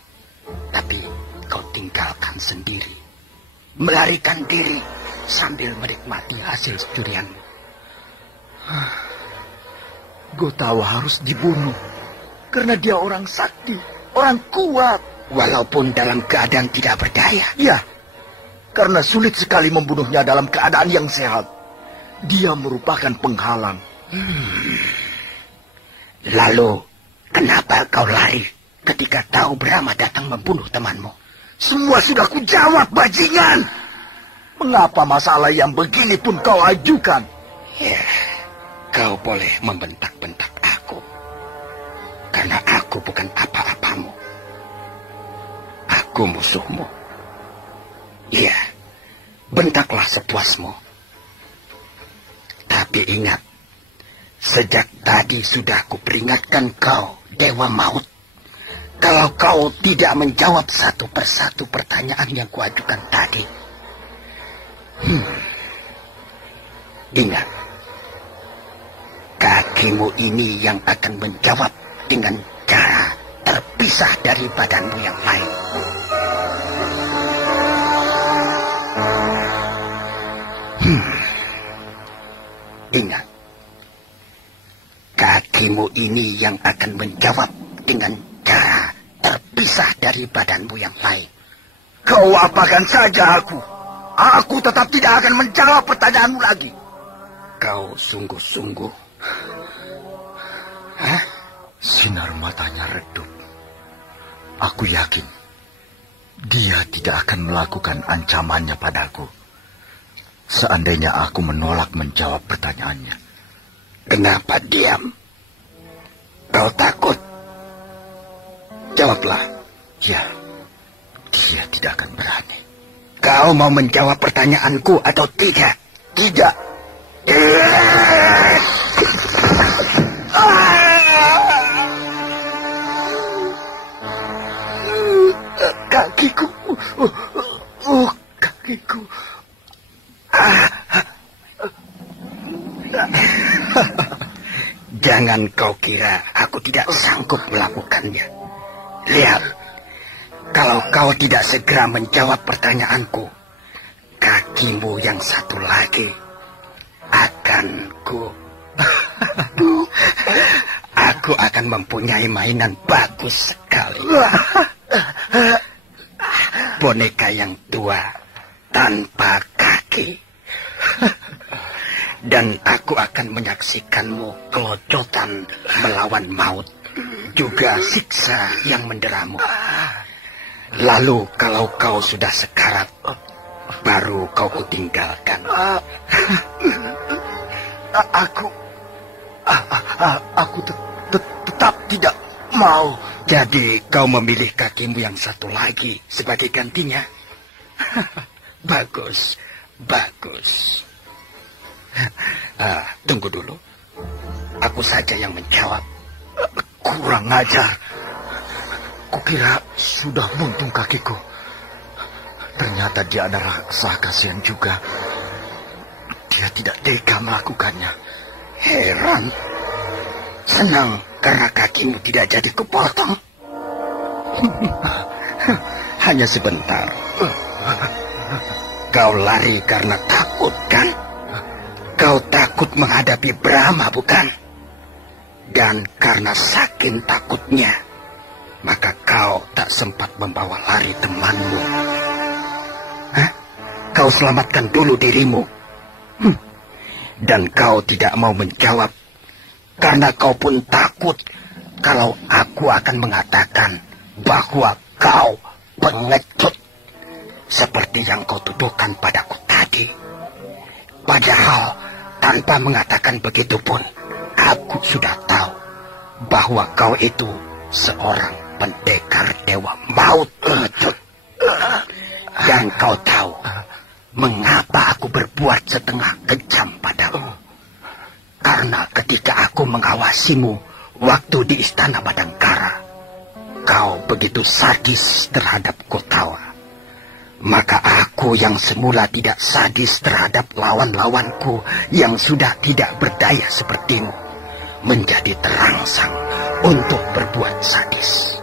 tapi kau tinggalkan sendiri, melarikan diri sambil menikmati hasil curianmu. Gotawa harus dibunuh karena dia orang sakti, orang kuat. Walaupun dalam keadaan tidak berdaya. Ya, karena sulit sekali membunuhnya dalam keadaan yang sehat. Dia merupakan penghalang. Lalu, kenapa kau lari ketika tahu Brahma datang membunuh temanmu? Semua sudah kujawab, bajingan. Mengapa masalah yang begini pun kau ajukan? Ya, kau boleh membentak-bentak aku. Karena aku bukan apa-apamu. Aku musuhmu. Iya, bentaklah sepuasmu. Tapi ingat, sejak tadi sudah kuperingatkan kau, Dewa Maut. Kalau kau tidak menjawab satu persatu pertanyaan yang kuajukan tadi. Ingat, kakimu ini yang akan menjawab dengan cara terpisah dari badanmu yang lain. Ingat, kakimu ini yang akan menjawab dengan cara terpisah dari badanmu yang lain. Kau apakan saja aku. Aku tetap tidak akan menjawab pertanyaanmu lagi. Kau sungguh-sungguh. Hah? Sinar matanya redup. Aku yakin dia tidak akan melakukan ancamannya padaku. Seandainya aku menolak menjawab pertanyaannya. Kenapa diam? Kau takut? Jawablah. Ya, dia tidak akan berani. Kau mau menjawab pertanyaanku atau tidak? Tidak. Kakiku. Kakiku. Jangan kau kira aku tidak sanggup melakukannya. Lihat, kalau kau tidak segera menjawab pertanyaanku, kakimu yang satu lagi akan Aku akan mempunyai mainan bagus sekali. Boneka yang tua tanpa kaki. Dan aku akan menyaksikanmu kelojotan melawan maut. Juga siksa yang menderamu. Lalu kalau kau sudah sekarat, baru kau kutinggalkan. Aku tetap tidak mau. Jadi kau memilih kakimu yang satu lagi sebagai gantinya? Bagus, bagus. Tunggu dulu. Aku saja yang menjawab. Kurang ajar. Kukira sudah buntung kakiku. Ternyata dia ada raksasa kasihan juga. Dia tidak tega melakukannya. Heran. Senang karena kakimu tidak jadi kupotong. Hanya sebentar. Kau lari karena takut, kan? Kau takut menghadapi Brahma, bukan? Dan karena saking takutnya, maka kau tak sempat membawa lari temanmu. Hah? Kau selamatkan dulu dirimu. Dan kau tidak mau menjawab, karena kau pun takut kalau aku akan mengatakan bahwa kau pengecut, seperti yang kau tuduhkan padaku tadi. Padahal tanpa mengatakan begitu pun, aku sudah tahu bahwa kau itu seorang pendekar dewa maut. Dan kau tahu mengapa aku berbuat setengah kejam padamu? Karena ketika aku mengawasimu waktu di Istana Badangkara, kau begitu sadis terhadap Gotawa. Maka aku yang semula tidak sadis terhadap lawan-lawanku yang sudah tidak berdaya sepertimu, menjadi terangsang untuk berbuat sadis.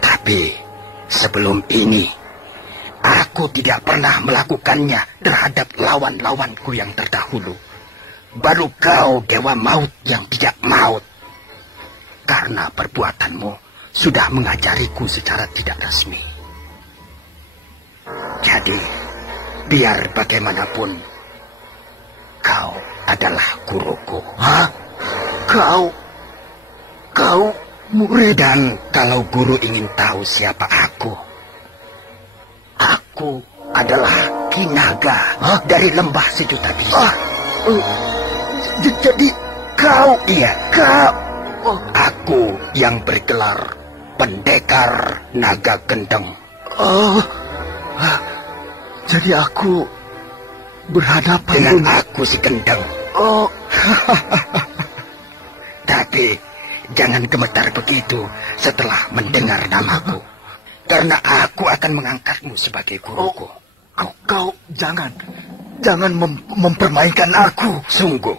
Tapi sebelum ini, aku tidak pernah melakukannya terhadap lawan-lawanku yang terdahulu. Baru kau Dewa Maut yang tidak maut. Karena perbuatanmu sudah mengajariku secara tidak resmi. Jadi, biar bagaimanapun, kau adalah guruku. Hah? Kau murid? Dan kalau guru ingin tahu siapa aku adalah Kinaga dari lembah sejuta bisa. Jadi kau? Iya, kau. Aku yang bergelar pendekar naga gendeng. Jadi aku berhadapan dengan aku si gendeng. Tapi jangan gemetar begitu setelah mendengar namaku. Karena aku akan mengangkatmu sebagai guruku. Kau jangan mempermainkan aku. Sungguh,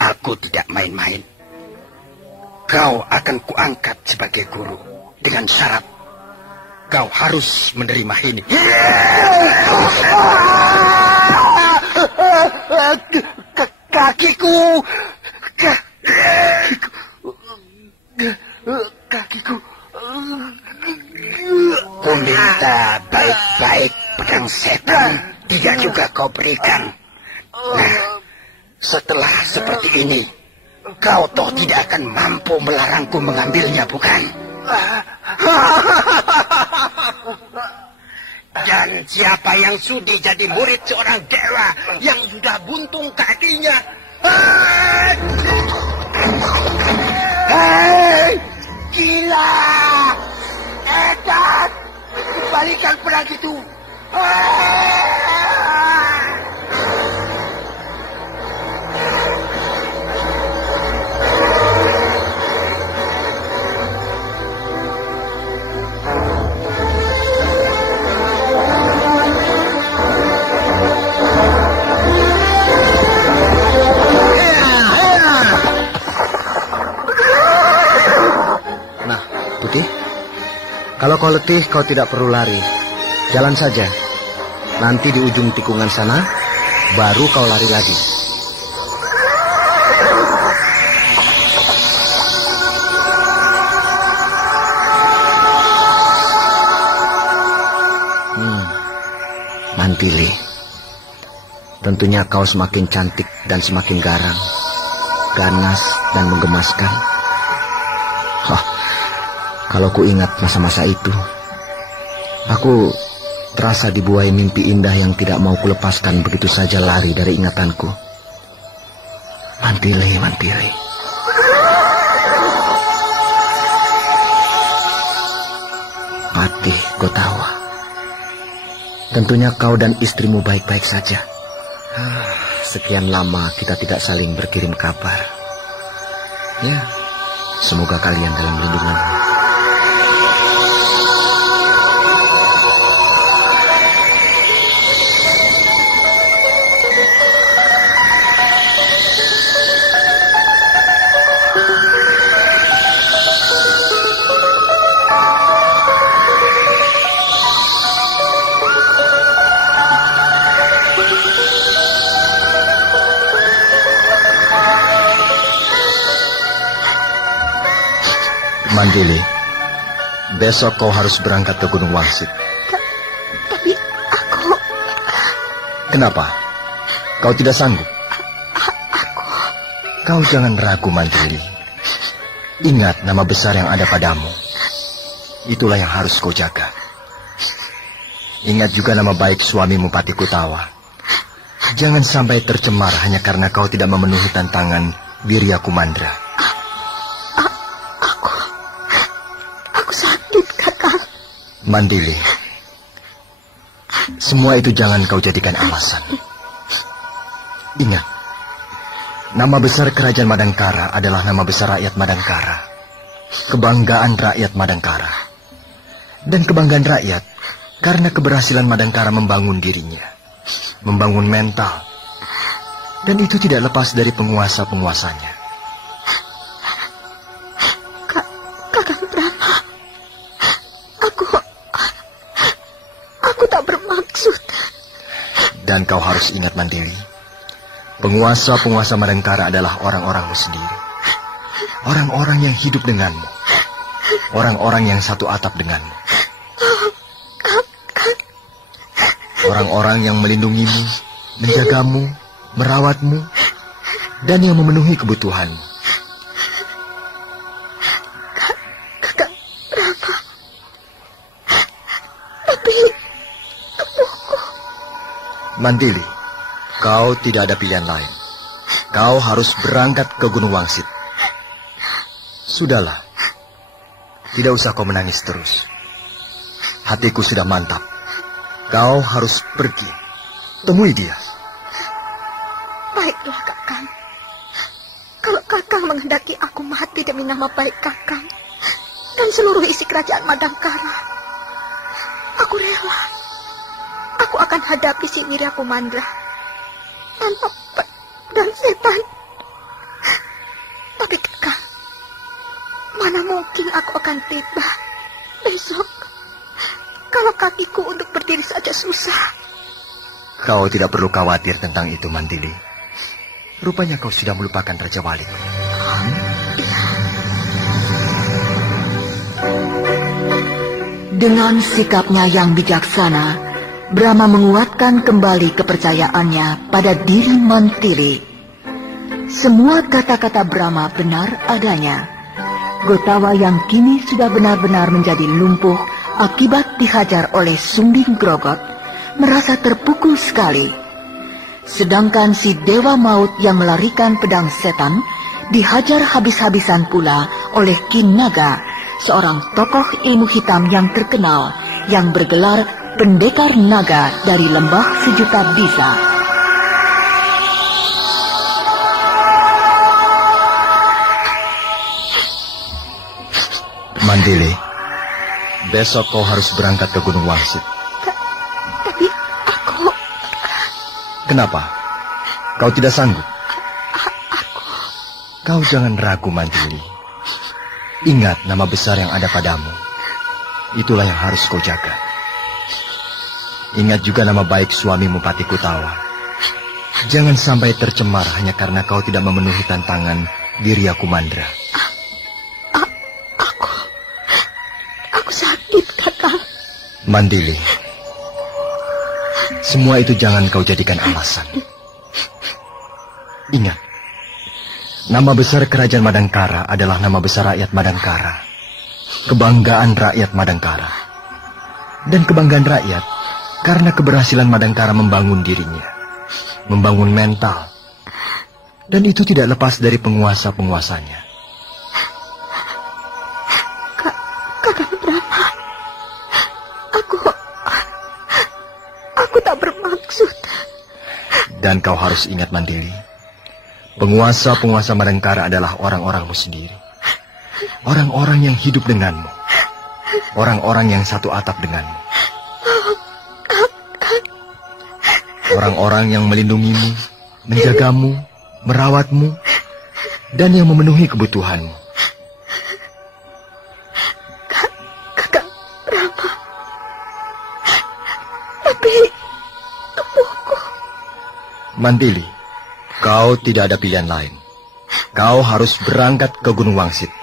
aku tidak main-main. Kau akan kuangkat sebagai guru dengan syarat kau harus menerima ini. Kakiku. Ku minta baik-baik pedang setan, tidak juga kau berikan. Nah, setelah seperti ini, kau toh tidak akan mampu melarangku mengambilnya, bukan? Dan siapa yang sudi jadi murid seorang dewa yang sudah buntung kakinya? Hei, gila! Edan, kembalikan pedang itu. Kalau kau letih, kau tidak perlu lari. Jalan saja. Nanti di ujung tikungan sana, baru kau lari lagi. Mantili. Tentunya kau semakin cantik dan semakin garang. Ganas dan menggemaskan. Kalau ku ingat masa-masa itu, aku terasa dibuai mimpi indah yang tidak mau kulepaskan begitu saja lari dari ingatanku. Mantili, Mantili. Patih Gotawa. Tentunya kau dan istrimu baik-baik saja. Sekian lama kita tidak saling berkirim kabar. Ya, semoga kalian dalam lindunganmu. Mandili, besok kau harus berangkat ke Gunung Wangsit. Tapi aku... Kenapa? Kau tidak sanggup? Aku... Kau jangan ragu, Mandili. Ingat nama besar yang ada padamu. Itulah yang harus kau jaga. Ingat juga nama baik suamimu Patih Gotawa. Jangan sampai tercemar hanya karena kau tidak memenuhi tantangan Wirya Kumandra. Mandili, semua itu jangan kau jadikan alasan. Ingat, nama besar kerajaan Madangkara adalah nama besar rakyat Madangkara. Kebanggaan rakyat Madangkara. Dan kebanggaan rakyat karena keberhasilan Madangkara membangun dirinya. Membangun mental. Dan itu tidak lepas dari penguasa-penguasanya. Kakang Brahma, Aku tak bermaksud. Dan kau harus ingat, Mandili, penguasa-penguasa Madangkara adalah orang-orangmu sendiri. Orang-orang yang hidup denganmu. Orang-orang yang satu atap denganmu. Orang-orang yang melindungimu, menjagamu, merawatmu, dan yang memenuhi kebutuhanmu. Kakak Brahma. Tapi tubuhku. Mandili, kau tidak ada pilihan lain. Kau harus berangkat ke Gunung Wangsit. Sudahlah. Tidak usah kau menangis terus. Hatiku sudah mantap. Kau harus pergi. Temui dia. Baiklah, Kakang. Kalau Kakang menghendaki aku mati demi nama baik Kakang dan seluruh isi kerajaan Madangkara, aku rela. Aku akan hadapi si Wirya Kumandra dan setan. Tapi Kakang, mana mungkin aku akan tiba besok kalau kakiku untuk berdiri saja susah. Kau tidak perlu khawatir tentang itu, Mandili. Rupanya kau sudah melupakan Raja Wali. Dengan sikapnya yang bijaksana, Brahma menguatkan kembali kepercayaannya pada diri Mantili. Semua kata-kata Brahma benar adanya. Gotawa yang kini sudah benar-benar menjadi lumpuh akibat dihajar oleh Sumbing Grogot, merasa terpukul sekali. Sedangkan si Dewa Maut yang melarikan pedang setan dihajar habis-habisan pula oleh Kin Naga, seorang tokoh ilmu hitam yang terkenal yang bergelar Pendekar Naga dari Lembah Sejuta Bisa. Mandili, besok kau harus berangkat ke Gunung Wangsit. Tapi aku... Kenapa? Kau tidak sanggup? Kau jangan ragu, Mandili. Ingat nama besar yang ada padamu. Itulah yang harus kau jaga. Ingat juga nama baik suamimu Patih Kotawa. Jangan sampai tercemar hanya karena kau tidak memenuhi tantangan Wirya Kumandra. Aku sakit, Kakang. Mandili, semua itu jangan kau jadikan alasan. Ingat, nama besar Kerajaan Madangkara adalah nama besar rakyat Madangkara. Kebanggaan rakyat Madangkara. Dan kebanggaan rakyat karena keberhasilan Madangkara membangun dirinya. Membangun mental. Dan itu tidak lepas dari penguasa-penguasanya. Kakang Brahma, aku tak bermaksud. Dan kau harus ingat, Mandili, penguasa-penguasa Madangkara adalah orang-orangmu sendiri. Orang-orang yang hidup denganmu. Orang-orang yang satu atap denganmu. Orang-orang yang melindungimu, menjagamu, merawatmu, dan yang memenuhi kebutuhanmu. Kakang Brahma, tapi tubuhku... Mandili, kau tidak ada pilihan lain. Kau harus berangkat ke Gunung Wangsit.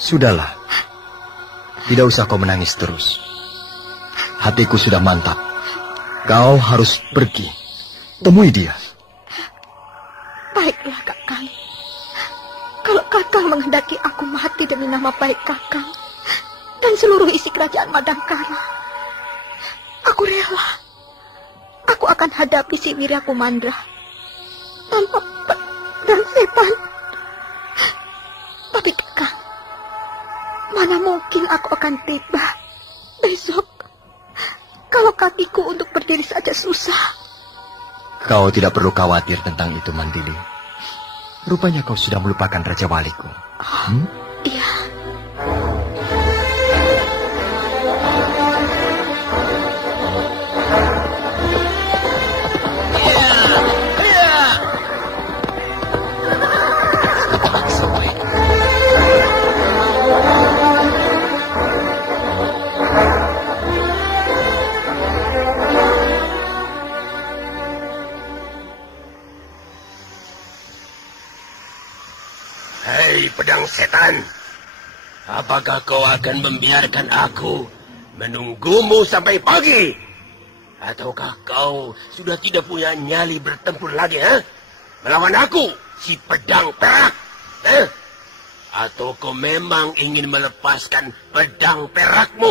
Sudahlah, tidak usah kau menangis terus. Hatiku sudah mantap. Kau harus pergi. Temui dia. Baiklah, Kakang. Kalau Kakang menghendaki aku mati demi nama baik Kakang dan seluruh isi kerajaan Madangkara, aku rela. Aku akan hadapi si Wirya Kumandra tanpa pedang setan. Tapi Kakang, mana mungkin aku akan tiba besok kalau kakiku untuk berdiri saja susah. Kau tidak perlu khawatir tentang itu, Mandili. Rupanya kau sudah melupakan Raja Waliku. Iya. Pedang setan, apakah kau akan membiarkan aku menunggumu sampai pagi? Ataukah kau sudah tidak punya nyali bertempur lagi, melawan aku, si pedang perak? Atau kau memang ingin melepaskan pedang perakmu,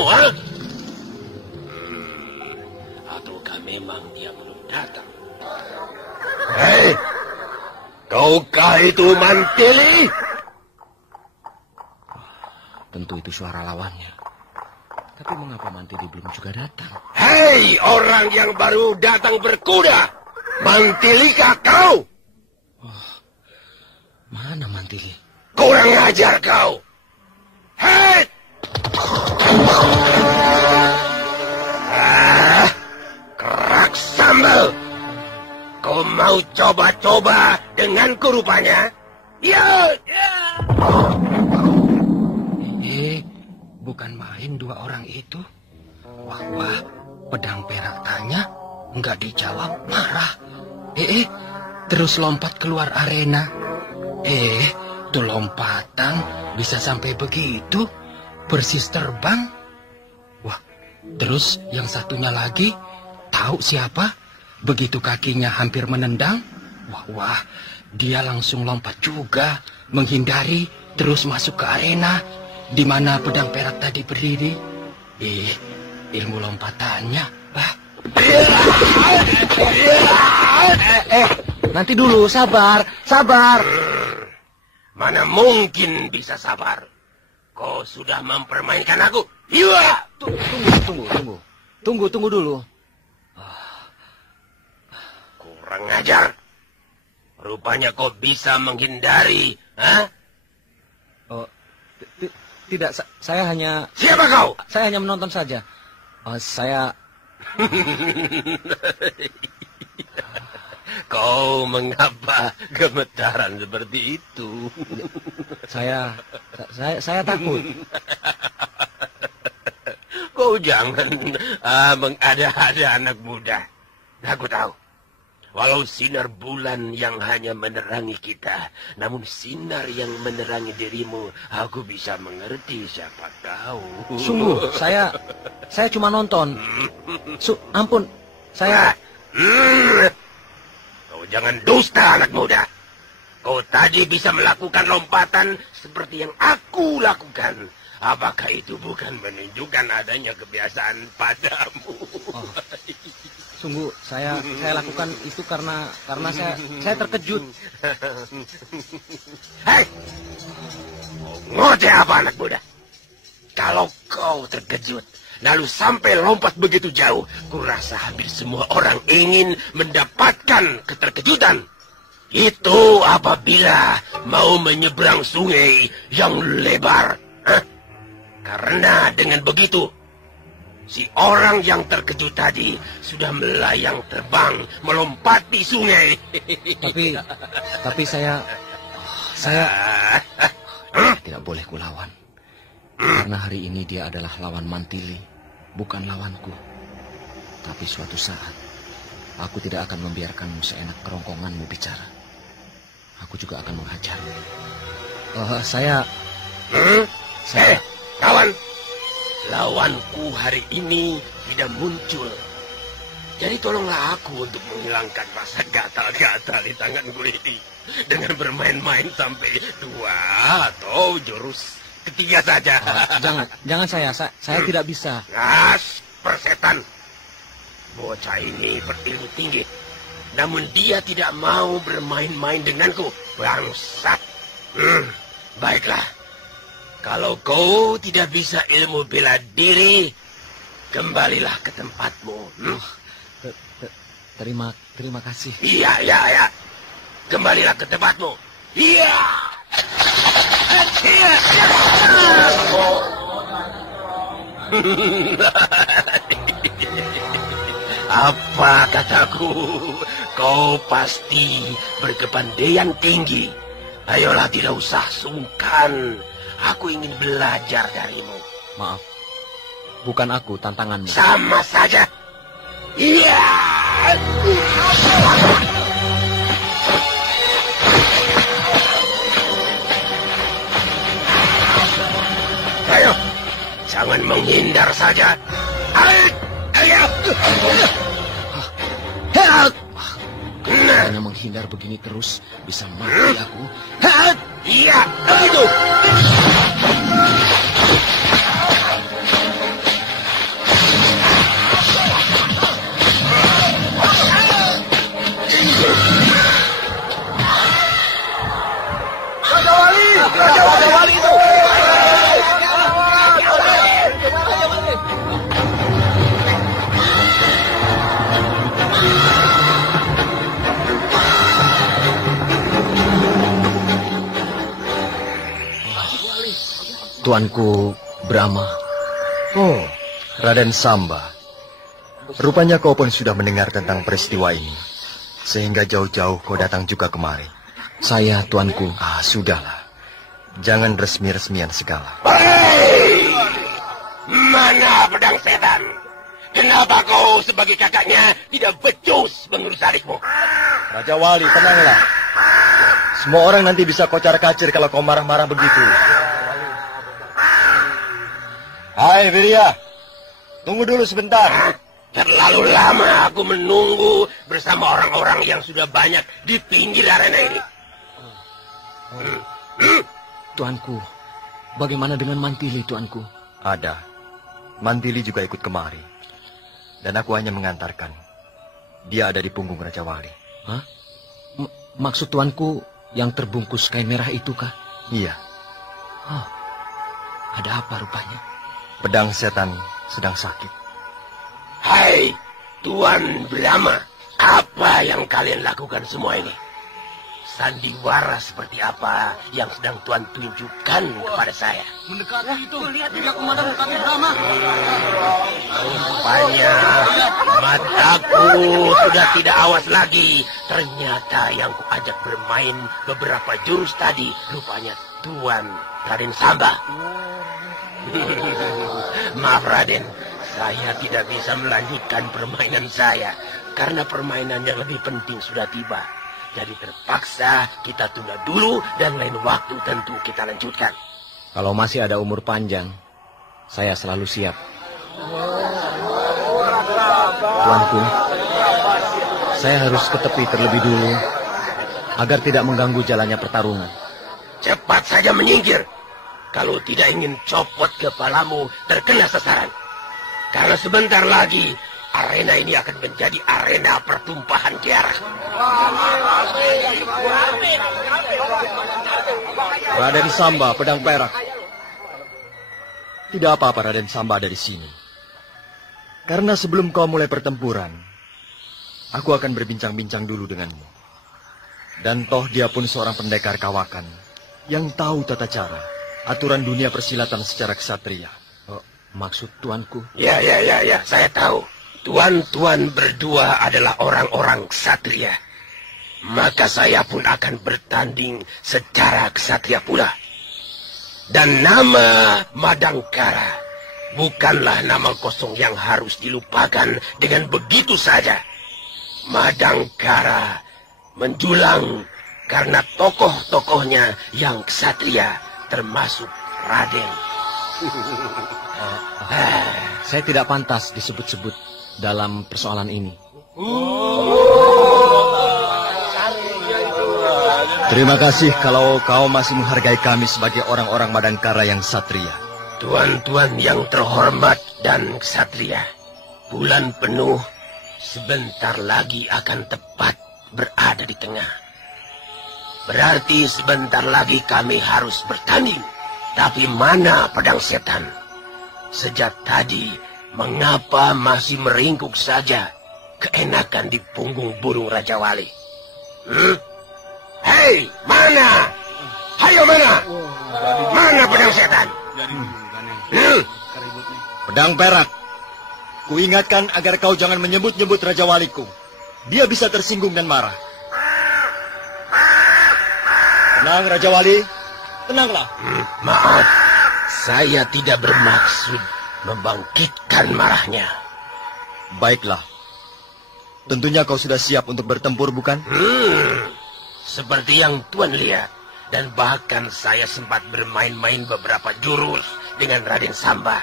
Ataukah memang dia belum datang? Hei, kaukah itu Mantili? Tentu itu suara lawannya. Tapi mengapa Mantili belum juga datang? Hei, orang yang baru datang berkuda. Mantilikah kau? Oh, mana Mantili? Kurang ajar kau. Hei! Kerak sambal. Kau mau coba-coba denganku rupanya? Ya! Bukan main dua orang itu. Wah, pedang perak tanya, enggak dijawab, marah. terus lompat keluar arena. Tuh lompatan bisa sampai begitu, persis terbang. Wah, terus yang satunya lagi, tahu siapa? Begitu kakinya hampir menendang, wah, dia langsung lompat juga, menghindari, terus masuk ke arena, di mana pedang perak tadi berdiri. Ilmu lompatannya, Nanti dulu, sabar. Mana mungkin bisa sabar? Kau sudah mempermainkan aku. Iya. Tunggu dulu. Kurang ajar. Rupanya kau bisa menghindari, Tidak, saya hanya... Siapa kau? Saya hanya menonton saja. Saya... Kau mengapa gemetaran seperti itu? Saya takut. Kau jangan mengada-ada anak muda. Aku tahu. Walau sinar bulan yang hanya menerangi kita, namun sinar yang menerangi dirimu, aku bisa mengerti siapa kau. Sungguh, saya cuma nonton. Ampun, saya... Kau jangan dusta, anak muda. Kau tadi bisa melakukan lompatan seperti yang aku lakukan. Apakah itu bukan menunjukkan adanya kebiasaan padamu? Sungguh, saya lakukan itu karena saya terkejut. Hei, ngoceh apa anak muda? Kalau kau terkejut, lalu sampai lompat begitu jauh, kurasa hampir semua orang ingin mendapatkan keterkejutan. Itu apabila mau menyeberang sungai yang lebar. Karena dengan begitu, si orang yang terkejut tadi sudah melayang terbang melompati sungai. Tapi saya tidak boleh kulawan. Karena hari ini dia adalah lawan Mantili, bukan lawanku. Tapi suatu saat, aku tidak akan membiarkanmu seenak kerongkonganmu bicara. Aku juga akan menghajarmu. Kawan, lawanku hari ini tidak muncul. Jadi tolonglah aku untuk menghilangkan rasa gatal-gatal di tanganku ini. Dengan bermain-main sampai 2 atau jurus ketiga saja. Jangan saya tidak bisa. Persetan. Bocah ini berilmu tinggi. Namun dia tidak mau bermain-main denganku. Bangsat. Baiklah. Kalau kau tidak bisa ilmu bela diri, kembalilah ke tempatmu. Terima kasih. Iya. Kembalilah ke tempatmu. Iya. Apa kataku? Kau pasti berkepandaian tinggi. Ayolah, tidak usah sungkan. Aku ingin belajar darimu. Maaf, bukan aku tantanganmu. Sama saja. Iya. Ayo, jangan menghindar saja. Ayo. Hanya menghindar begini terus, bisa mati aku. Iya, begitu. Raja Wali itu. Tuanku Brahma. Oh, Raden Samba. Rupanya kau pun sudah mendengar tentang peristiwa ini. Sehingga jauh-jauh kau datang juga kemari. Saya, tuanku. Sudahlah. Jangan resmi-resmian segala. Hei! Mana pedang setan? Kenapa kau sebagai kakaknya tidak becus mengurus adikmu? Raja Wali, tenanglah. Semua orang nanti bisa kocar-kacir kalau kau marah-marah begitu. Hai Wirya, tunggu dulu sebentar. Terlalu lama aku menunggu bersama orang-orang yang sudah banyak di pinggir arena ini. Tuanku, bagaimana dengan Mantili, Tuanku? Ada. Mantili juga ikut kemari. Dan aku hanya mengantarkan. Dia ada di punggung Raja Wali. Hah? Maksud Tuanku yang terbungkus kain merah itu kah? Iya. Oh, ada apa rupanya? Pedang setan sedang sakit. Hai, Tuan Brahma, apa yang kalian lakukan semua ini? Sandiwara seperti apa yang sedang Tuan tunjukkan kepada saya? Mendekati itu, lihat tidak memandang kaki Brahma. Rupanya mataku sudah tidak awas lagi. Ternyata yang kuajak bermain beberapa jurus tadi rupanya Tuan Raden Samba. Maaf Raden, saya tidak bisa melanjutkan permainan saya karena permainan yang lebih penting sudah tiba. Jadi terpaksa kita tunda dulu dan lain waktu tentu kita lanjutkan. Kalau masih ada umur panjang, saya selalu siap. Tuanku, saya harus ke tepi terlebih dulu agar tidak mengganggu jalannya pertarungan. Cepat saja menyingkir. Kalau tidak ingin copot kepalamu terkena sasaran. Karena sebentar lagi arena ini akan menjadi arena pertumpahan darah. Raden Samba, pedang perak. Tidak apa-apa Raden Samba ada di sini. Karena sebelum kau mulai pertempuran, aku akan berbincang-bincang dulu denganmu. Dan toh dia pun seorang pendekar kawakan yang tahu tata cara, aturan dunia persilatan secara ksatria. Oh, maksud tuanku? Ya, saya tahu. Tuan-tuan berdua adalah orang-orang ksatria. Maka saya pun akan bertanding secara ksatria pula. Dan nama Madangkara bukanlah nama kosong yang harus dilupakan dengan begitu saja. Madangkara menjulang karena tokoh-tokohnya yang ksatria termasuk Raden. Saya tidak pantas disebut-sebut dalam persoalan ini. Terima kasih kalau kau masih menghargai kami sebagai orang-orang Madangkara yang satria. Tuan-tuan yang terhormat dan ksatria, bulan penuh sebentar lagi akan tepat berada di tengah. Berarti sebentar lagi kami harus bertanding. Tapi mana pedang setan? Sejak tadi, mengapa masih meringkuk saja keenakan di punggung burung Raja Wali? Hei, mana? Hayo mana? Mana pedang setan? Pedang perak. Kuingatkan agar kau jangan menyebut-nyebut Raja Waliku. Dia bisa tersinggung dan marah. Tenang Raja Wali, tenanglah. Maaf, saya tidak bermaksud membangkitkan marahnya. Baiklah. Tentunya kau sudah siap untuk bertempur, bukan? Seperti yang Tuan lihat. Dan bahkan saya sempat bermain-main beberapa jurus dengan Raden Samba.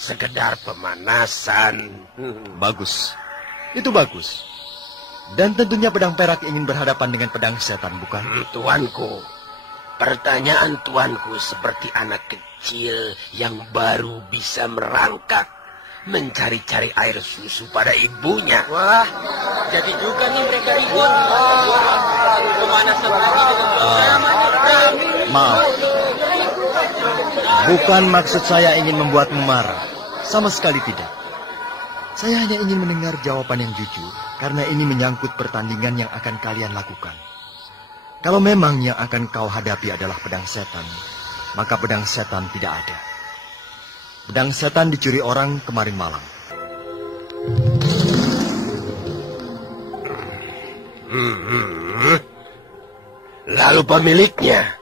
Sekedar pemanasan. Bagus. Itu bagus. Dan tentunya pedang perak ingin berhadapan dengan pedang setan, bukan? Tuanku, pertanyaan tuanku seperti anak kecil yang baru bisa merangkak mencari-cari air susu pada ibunya. Wah, jadi juga nih mereka ribut. Pemanasan lagi dengan maaf. Bukan maksud saya ingin membuatmu marah. Sama sekali tidak. Saya hanya ingin mendengar jawaban yang jujur, karena ini menyangkut pertandingan yang akan kalian lakukan. Kalau memang yang akan kau hadapi adalah pedang setan, maka pedang setan tidak ada. Pedang setan dicuri orang kemarin malam. Lalu pemiliknya,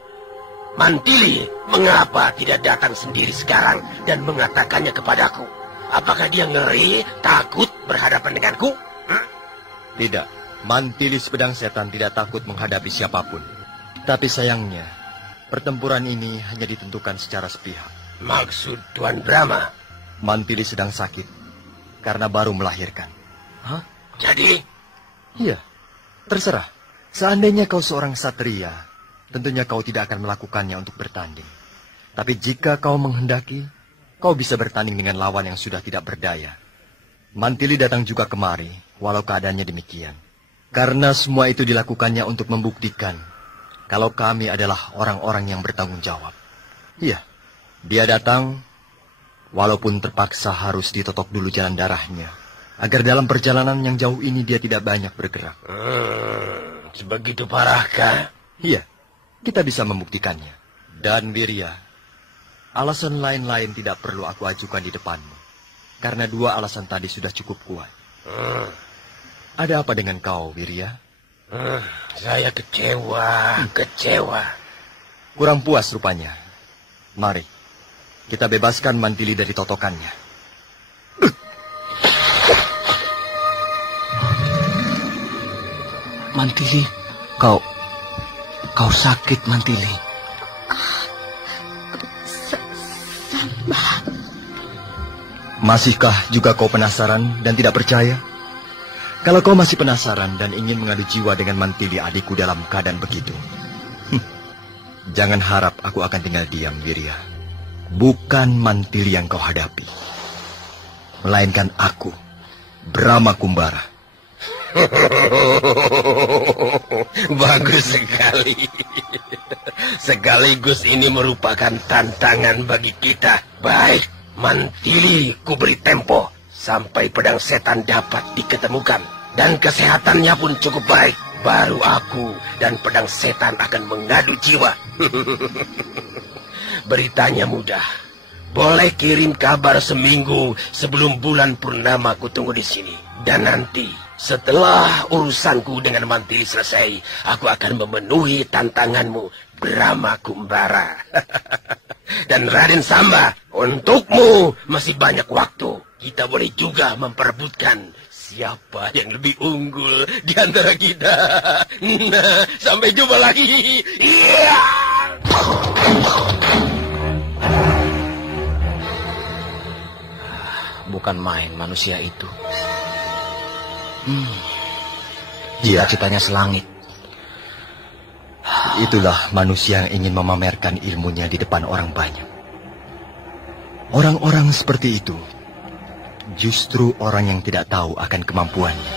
Mantili, mengapa tidak datang sendiri sekarang dan mengatakannya kepadaku? Apakah dia ngeri, takut berhadapan denganku? Tidak. Mantili Pedang Setan tidak takut menghadapi siapapun. Tapi sayangnya, pertempuran ini hanya ditentukan secara sepihak. Maksud Tuan Brahma? Mantili sedang sakit karena baru melahirkan. Hah? Jadi? Iya, terserah. Seandainya kau seorang satria, tentunya kau tidak akan melakukannya untuk bertanding. Tapi jika kau menghendaki, kau bisa bertanding dengan lawan yang sudah tidak berdaya. Mantili datang juga kemari, walau keadaannya demikian. Karena semua itu dilakukannya untuk membuktikan kalau kami adalah orang-orang yang bertanggung jawab. Iya, dia datang walaupun terpaksa harus ditotok dulu jalan darahnya, agar dalam perjalanan yang jauh ini dia tidak banyak bergerak. Sebegitu parahkah? Iya, kita bisa membuktikannya. Dan Wirya, alasan lain-lain tidak perlu aku ajukan di depanmu. Karena 2 alasan tadi sudah cukup kuat. Ada apa dengan kau, Wirya? Saya kecewa. Kurang puas rupanya. Mari, kita bebaskan Mantili dari totokannya. Mantili, kau sakit, Mantili. Samba. Masihkah juga kau penasaran dan tidak percaya? Kalau kau masih penasaran dan ingin mengadu jiwa dengan Mantili adikku dalam keadaan begitu, jangan harap aku akan tinggal diam, Wirya. Bukan Mantili yang kau hadapi, melainkan aku, Brahma Kumbara. Bagus sekali. Sekaligus ini merupakan tantangan bagi kita. Baik, Mantili ku beri tempo sampai pedang setan dapat diketemukan dan kesehatannya pun cukup baik. Baru aku dan pedang setan akan mengadu jiwa. Beritanya mudah. Boleh kirim kabar seminggu sebelum bulan purnama ku tunggu di sini. Dan nanti setelah urusanku dengan Mantili selesai, aku akan memenuhi tantanganmu, Brahma Kumbara. Dan Raden Samba, untukmu masih banyak waktu. Kita boleh juga memperebutkan siapa yang lebih unggul di antara kita. Nah, sampai jumpa lagi. Iya. Bukan main manusia itu. Cita-citanya selangit. Itulah manusia yang ingin memamerkan ilmunya di depan orang banyak. Orang-orang seperti itu justru orang yang tidak tahu akan kemampuannya.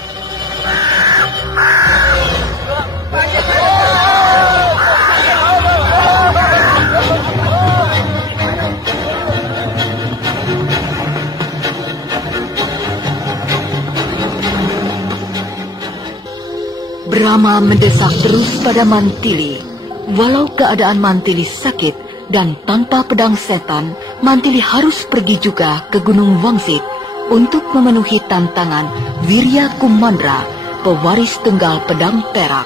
Brahma mendesak terus pada Mantili. Walau keadaan Mantili sakit dan tanpa pedang setan, Mantili harus pergi juga ke Gunung Wangsit untuk memenuhi tantangan Wirya Kumandra, pewaris tunggal pedang perak.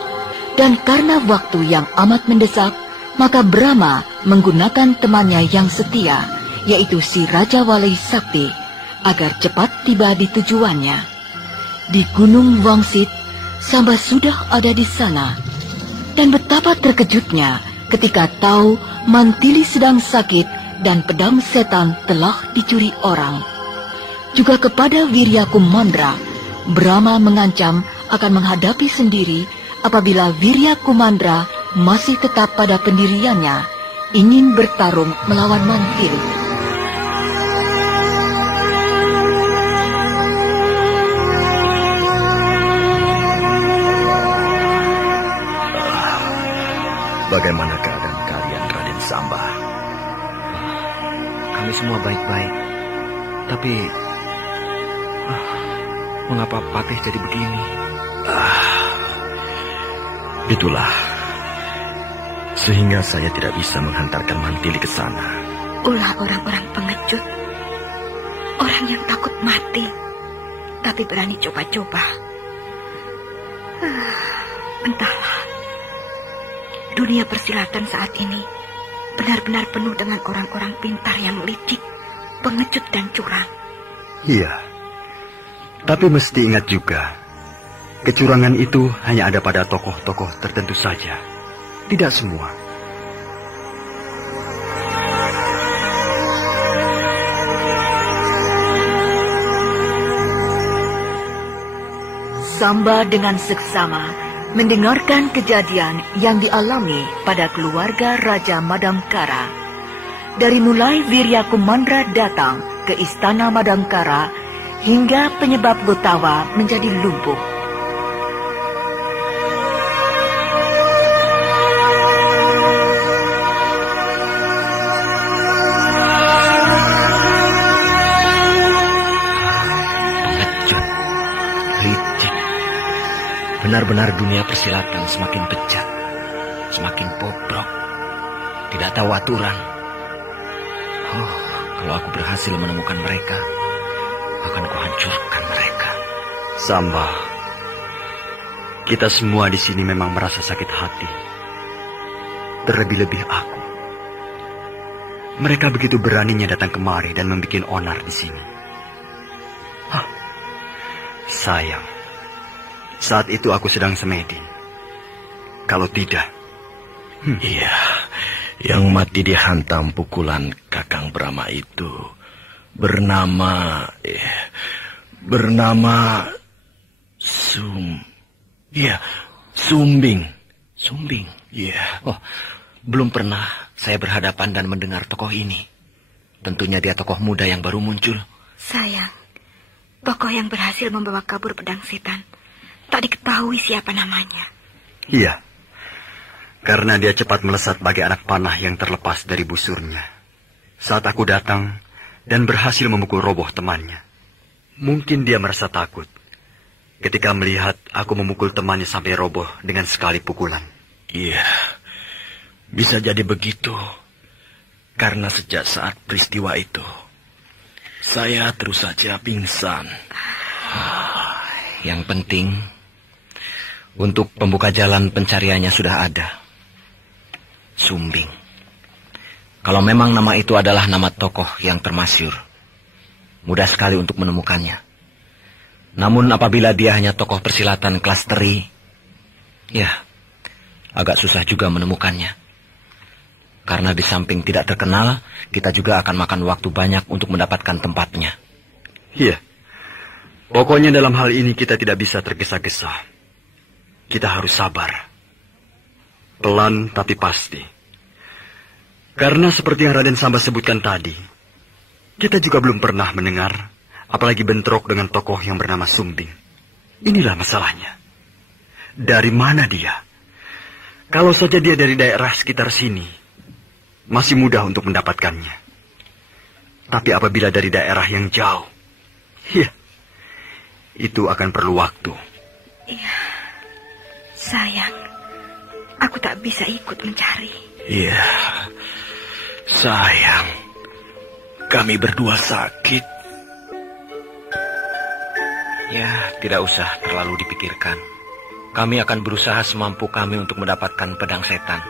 Dan karena waktu yang amat mendesak, maka Brahma menggunakan temannya yang setia, yaitu si Raja Walai Sakti, agar cepat tiba di tujuannya. Di Gunung Wangsit, Samba sudah ada di sana, dan betapa terkejutnya ketika tahu Mantili sedang sakit dan pedang setan telah dicuri orang. Juga kepada Wirya Kumandra, Brahma mengancam akan menghadapi sendiri apabila Wirya Kumandra masih tetap pada pendiriannya, ingin bertarung melawan Mantili. Bagaimana keadaan kalian, Raden Samba? Kami semua baik-baik. Tapi mengapa Patih jadi begini? Itulah. Sehingga saya tidak bisa menghantarkan Mantili ke sana. Ulah orang-orang pengecut. Orang yang takut mati, tapi berani coba-coba. Entahlah. Dunia persilatan saat ini benar-benar penuh dengan orang-orang pintar yang licik, pengecut dan curang. Iya. Tapi mesti ingat juga, kecurangan itu hanya ada pada tokoh-tokoh tertentu saja. Tidak semua. Samba dengan seksama mendengarkan kejadian yang dialami pada keluarga Raja Madangkara. Dari mulai Wirya Kumandra datang ke istana Madangkara hingga penyebab Gotawa menjadi lumpuh. Benar-benar dunia persilatan semakin bejat, semakin bobrok, tidak tahu aturan. Oh, kalau aku berhasil menemukan mereka, akan kuhancurkan mereka. Samba, kita semua di sini memang merasa sakit hati. Terlebih-lebih aku. Mereka begitu beraninya datang kemari dan membuat onar di sini. Hah, sayang. Saat itu aku sedang semedi. Kalau tidak... Iya, yang mati dihantam pukulan Kakang Brahma itu bernama Sumbing. Sumbing? Iya. Oh, belum pernah saya berhadapan dan mendengar tokoh ini. Tentunya dia tokoh muda yang baru muncul. Sayang, tokoh yang berhasil membawa kabur pedang setan. Tak diketahui siapa namanya. Iya, karena dia cepat melesat bagai anak panah yang terlepas dari busurnya. Saat aku datang dan berhasil memukul roboh temannya, mungkin dia merasa takut ketika melihat aku memukul temannya sampai roboh dengan sekali pukulan. Iya, bisa jadi begitu. Karena sejak saat peristiwa itu, saya terus saja pingsan. Yang penting, untuk pembuka jalan pencariannya sudah ada. Sumbing. Kalau memang nama itu adalah nama tokoh yang termasyhur, mudah sekali untuk menemukannya. Namun apabila dia hanya tokoh persilatan kelas teri, ya, agak susah juga menemukannya. Karena di samping tidak terkenal, kita juga akan makan waktu banyak untuk mendapatkan tempatnya. Iya. Pokoknya dalam hal ini kita tidak bisa tergesa-gesa. Kita harus sabar. Pelan tapi pasti. Karena seperti yang Raden Samba sebutkan tadi, kita juga belum pernah mendengar, apalagi bentrok dengan tokoh yang bernama Sumbing. Inilah masalahnya. Dari mana dia? Kalau saja dia dari daerah sekitar sini, masih mudah untuk mendapatkannya. Tapi apabila dari daerah yang jauh, ya, itu akan perlu waktu. Iya, sayang, aku tak bisa ikut mencari. Iya, sayang, kami berdua sakit. Ya, tidak usah terlalu dipikirkan. Kami akan berusaha semampu kami untuk mendapatkan pedang setan.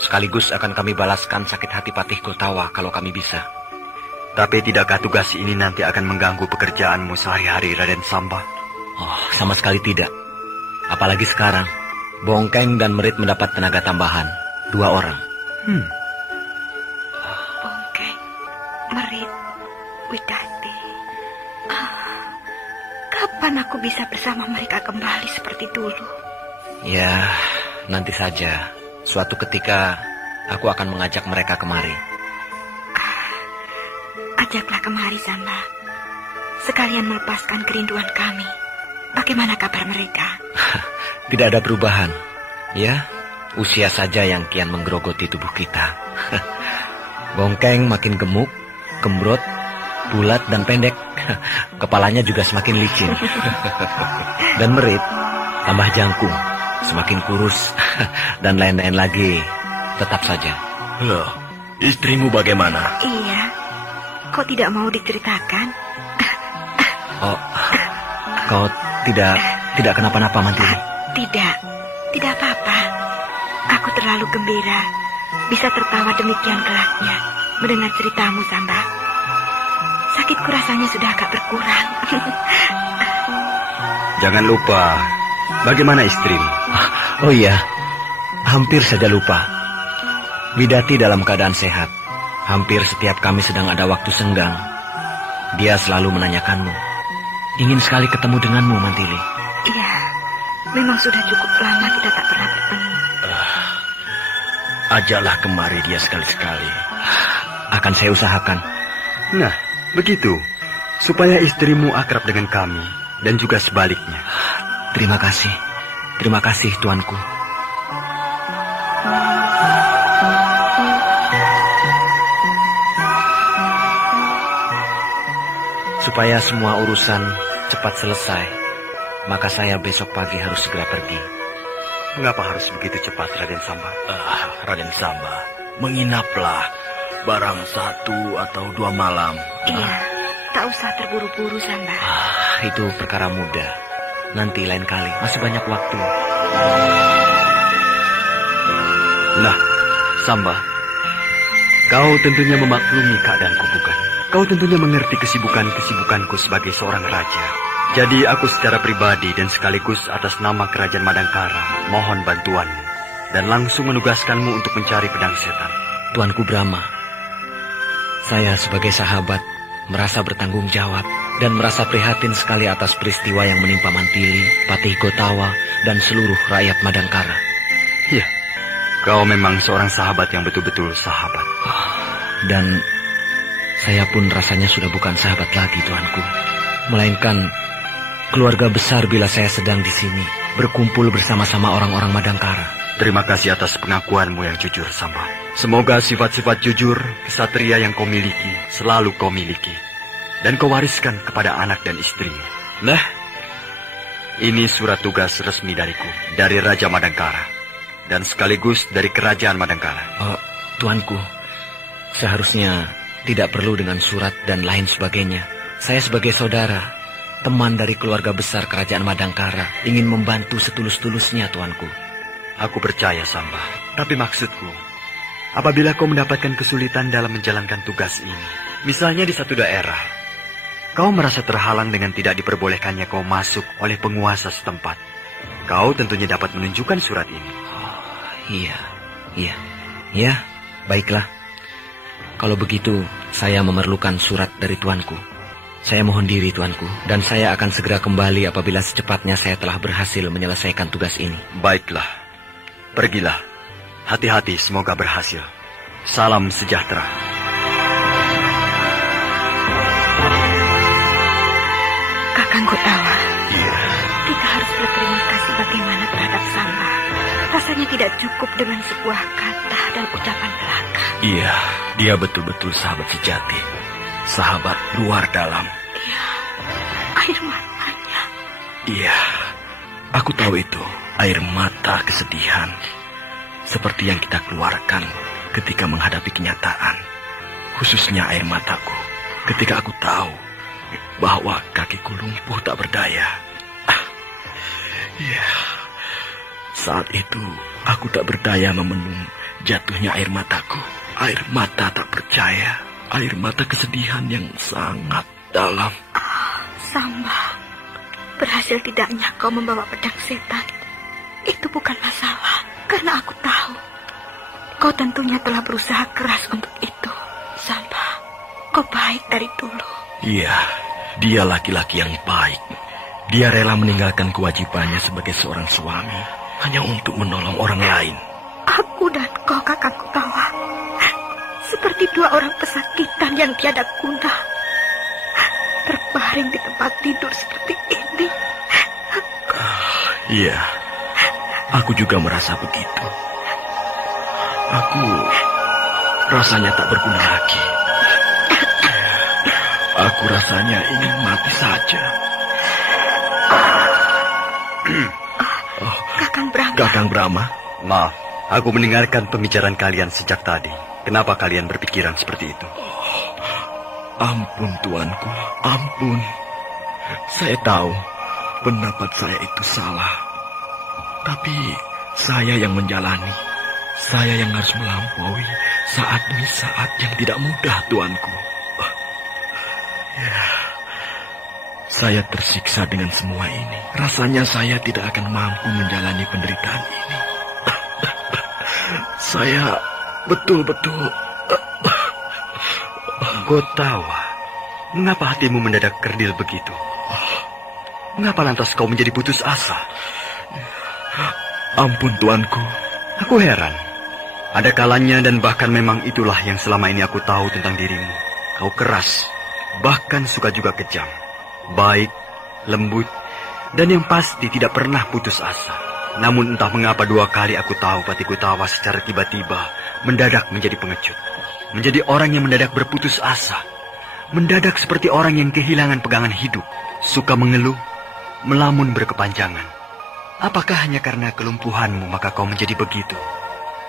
Sekaligus akan kami balaskan sakit hati Patih Gotawa kalau kami bisa. Tapi tidakkah tugas ini nanti akan mengganggu pekerjaanmu sehari-hari, Raden Samba? Oh, sama sekali tidak. Apalagi sekarang, Bongkeng dan Merit mendapat tenaga tambahan. 2 orang. Bongkeng, Merit, Widati. Kapan aku bisa bersama mereka kembali seperti dulu? Ya, nanti saja. Suatu ketika, aku akan mengajak mereka kemari. Ajaklah kemari, Samba. Sekalian melepaskan kerinduan kami. Bagaimana kabar mereka? Tidak ada perubahan. Ya, usia saja yang kian menggerogoti tubuh kita. Bongkeng makin gemuk, gembrot, bulat dan pendek. Kepalanya juga semakin licin. Dan Merit tambah jangkung, semakin kurus. Dan lain-lain lagi. Tetap saja. Loh, istrimu bagaimana? Iya. Kok tidak mau diceritakan? Oh, kau tidak kenapa-napa, Mantili? Tidak apa-apa. Aku terlalu gembira bisa tertawa demikian kelaknya mendengar ceritamu, Samba. sakitku rasanya sudah agak berkurang. Jangan lupa, bagaimana istrimu? Oh iya, hampir saja lupa. Widati dalam keadaan sehat. Hampir setiap kami sedang ada waktu senggang, dia selalu menanyakanmu. Ingin sekali ketemu denganmu, Mantili. Iya, memang sudah cukup lama kita tak pernah bertemu. Ajaklah kemari dia sekali-sekali. Akan saya usahakan. Nah, begitu. Supaya istrimu akrab dengan kami, dan juga sebaliknya. Terima kasih. Terima kasih, tuanku. Supaya semua urusan cepat selesai, maka saya besok pagi harus segera pergi. Mengapa harus begitu cepat, Raden Samba? Raden Samba, menginaplah barang 1 atau 2 malam. Iya, tak usah terburu-buru, Samba. Itu perkara mudah. Nanti lain kali, masih banyak waktu. Nah, Samba, kau tentunya memaklumi keadaanku, bukan? Kau tentunya mengerti kesibukanku sebagai seorang raja. Jadi aku secara pribadi dan sekaligus atas nama Kerajaan Madangkara mohon bantuanmu dan langsung menugaskanmu untuk mencari pedang setan. Tuanku Brahma, saya sebagai sahabat merasa bertanggung jawab dan merasa prihatin sekali atas peristiwa yang menimpa Mantili, Patih Gotawa, dan seluruh rakyat Madangkara. Ya, kau memang seorang sahabat yang betul-betul sahabat. Dan saya pun rasanya sudah bukan sahabat lagi, tuanku, melainkan keluarga besar bila saya sedang di sini berkumpul bersama-sama orang-orang Madangkara. Terima kasih atas pengakuanmu yang jujur, Samba. Semoga sifat-sifat jujur, kesatria yang kau miliki selalu kau miliki dan kau wariskan kepada anak dan istrimu. Nah, ini surat tugas resmi dariku, dari Raja Madangkara dan sekaligus dari Kerajaan Madangkara. Tuanku, seharusnya tidak perlu dengan surat dan lain sebagainya. Saya sebagai saudara, teman dari keluarga besar Kerajaan Madangkara, ingin membantu setulus-tulusnya, tuanku. Aku percaya, Samba. Tapi maksudku, apabila kau mendapatkan kesulitan dalam menjalankan tugas ini, misalnya di satu daerah, kau merasa terhalang dengan tidak diperbolehkannya kau masuk oleh penguasa setempat, kau tentunya dapat menunjukkan surat ini. Iya, baiklah. Kalau begitu, saya memerlukan surat dari tuanku. Saya mohon diri, tuanku, dan saya akan segera kembali apabila secepatnya saya telah berhasil menyelesaikan tugas ini. Baiklah, pergilah. Hati-hati, semoga berhasil. Salam sejahtera. Kakang Gotawa, Iya. kita harus berterima kasih bagaimana terhadap Samba. Rasanya tidak cukup dengan sebuah kata dan ucapan belaka. Iya, dia betul-betul sahabat sejati. Sahabat luar dalam. Iya, air matanya. Iya, aku tahu itu. Air mata kesedihan. Seperti yang kita keluarkan ketika menghadapi kenyataan. Khususnya air mataku. Ketika aku tahu bahwa kakiku lumpuh tak berdaya. Iya, saat itu aku tak berdaya memenung jatuhnya air mataku. Air mata tak percaya. Air mata kesedihan yang sangat dalam. Samba, berhasil tidaknya kau membawa pedang setan, itu bukan masalah. Karena aku tahu kau tentunya telah berusaha keras untuk itu. Samba, kau baik dari dulu. Iya, dia laki-laki yang baik. Dia rela meninggalkan kewajibannya sebagai seorang suami hanya untuk menolong orang lain. Aku dan kau, Kakang Gotawa, seperti dua orang pesakitan yang tiada guna, terbaring di tempat tidur seperti ini. Iya, aku juga merasa begitu. Aku rasanya tak berguna lagi. Aku rasanya ingin mati saja. Kakang Brahma. Maaf, aku mendengarkan pembicaraan kalian sejak tadi. Kenapa kalian berpikiran seperti itu? Ampun, tuanku, ampun. Saya tahu pendapat saya itu salah. Tapi saya yang menjalani. Saya yang harus melampaui saat demi saat yang tidak mudah, tuanku. Ya, saya tersiksa dengan semua ini. Rasanya saya tidak akan mampu menjalani penderitaan ini. Saya betul-betul... Gotawa, mengapa hatimu mendadak kerdil begitu? Mengapa lantas kau menjadi putus asa? Ampun tuanku. Aku heran. Ada kalanya dan bahkan memang itulah yang selama ini aku tahu tentang dirimu. Kau keras, bahkan suka juga kejam. Baik, lembut, dan yang pasti tidak pernah putus asa. Namun entah mengapa 2 kali aku tahu Patih Gotawa secara tiba-tiba mendadak menjadi pengecut. Menjadi orang yang mendadak berputus asa. Mendadak seperti orang yang kehilangan pegangan hidup. Suka mengeluh, melamun berkepanjangan. Apakah hanya karena kelumpuhanmu maka kau menjadi begitu?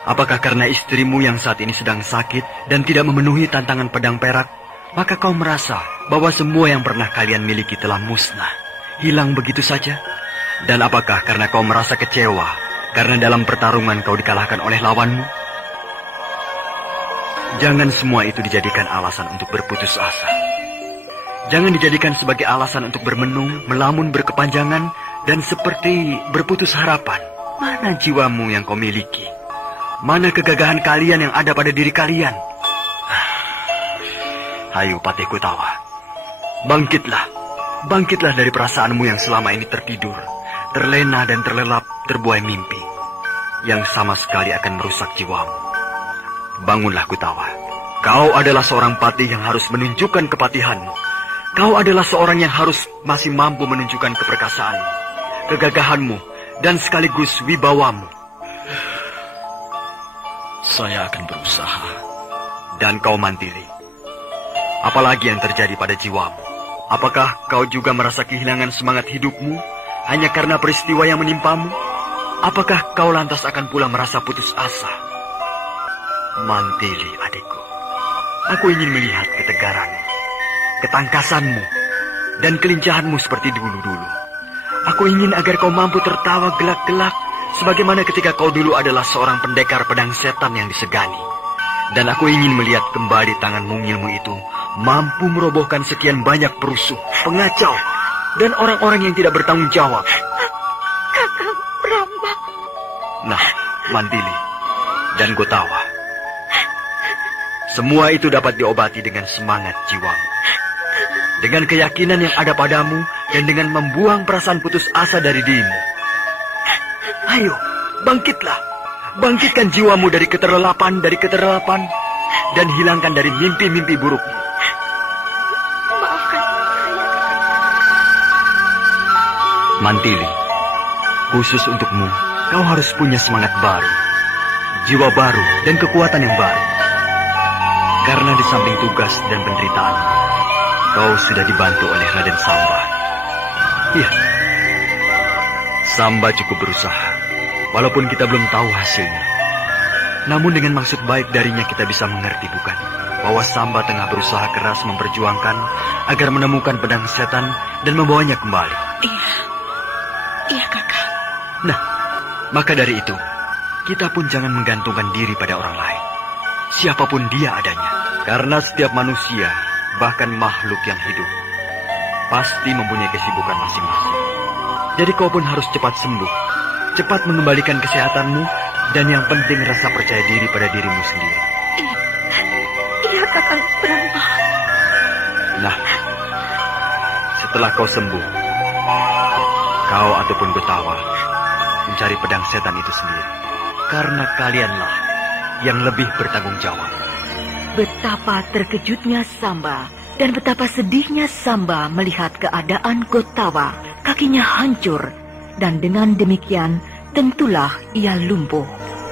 Apakah karena istrimu yang saat ini sedang sakit dan tidak memenuhi tantangan pedang perak, maka kau merasa bahwa semua yang pernah kalian miliki telah musnah, hilang begitu saja? Dan apakah karena kau merasa kecewa karena dalam pertarungan kau dikalahkan oleh lawanmu? Jangan semua itu dijadikan alasan untuk berputus asa. Jangan dijadikan sebagai alasan untuk bermenung, melamun berkepanjangan, dan seperti berputus harapan. Mana jiwamu yang kau miliki? Mana kegagahan kalian yang ada pada diri kalian? Ayo Patih Gotawa, bangkitlah. Bangkitlah dari perasaanmu yang selama ini tertidur, terlena dan terlelap terbuai mimpi, yang sama sekali akan merusak jiwamu. Bangunlah Gotawa. Kau adalah seorang patih yang harus menunjukkan kepatihanmu. Kau adalah seorang yang harus masih mampu menunjukkan keperkasaanmu, kegagahanmu, dan sekaligus wibawamu. Saya akan berusaha. Dan kau Mantili, apalagi yang terjadi pada jiwamu? Apakah kau juga merasa kehilangan semangat hidupmu hanya karena peristiwa yang menimpamu? Apakah kau lantas akan pula merasa putus asa? Mantili adikku, aku ingin melihat ketegaranmu, ketangkasanmu, dan kelincahanmu seperti dulu-dulu. Aku ingin agar kau mampu tertawa gelak-gelak sebagaimana ketika kau dulu adalah seorang pendekar pedang setan yang disegani. Dan aku ingin melihat kembali tangan mungilmu itu mampu merobohkan sekian banyak perusuh, pengacau, dan orang-orang yang tidak bertanggung jawab. Kakang Brahma. Nah, Mantili dan Gotawa, semua itu dapat diobati dengan semangat jiwamu, dengan keyakinan yang ada padamu, dan dengan membuang perasaan putus asa dari dirimu. Ayo, bangkitlah. Bangkitkan jiwamu dari keterlelapan, dan hilangkan dari mimpi-mimpi burukmu. Maafkan saya. Mantili, khusus untukmu, kau harus punya semangat baru, jiwa baru, dan kekuatan yang baru. Karena di samping tugas dan penderitaan, kau sudah dibantu oleh Raden Samba. Iya, Samba cukup berusaha, walaupun kita belum tahu hasilnya. Namun dengan maksud baik darinya kita bisa mengerti, bukan? Bahwa Samba tengah berusaha keras memperjuangkan agar menemukan pedang setan dan membawanya kembali. Iya kakak. Nah, maka dari itu, kita pun jangan menggantungkan diri pada orang lain, siapapun dia adanya. Karena setiap manusia, bahkan makhluk yang hidup, pasti mempunyai kesibukan masing-masing. Jadi kau pun harus cepat sembuh, cepat mengembalikan kesehatanmu, dan yang penting rasa percaya diri pada dirimu sendiri. Iya kakang Brahma. Nah, setelah kau sembuh, kau ataupun Gotawa mencari pedang setan itu sendiri. Karena kalianlah yang lebih bertanggung jawab. Betapa terkejutnya Samba dan betapa sedihnya Samba melihat keadaan Gotawa. Kakinya hancur dan dengan demikian tentulah ia lumpuh.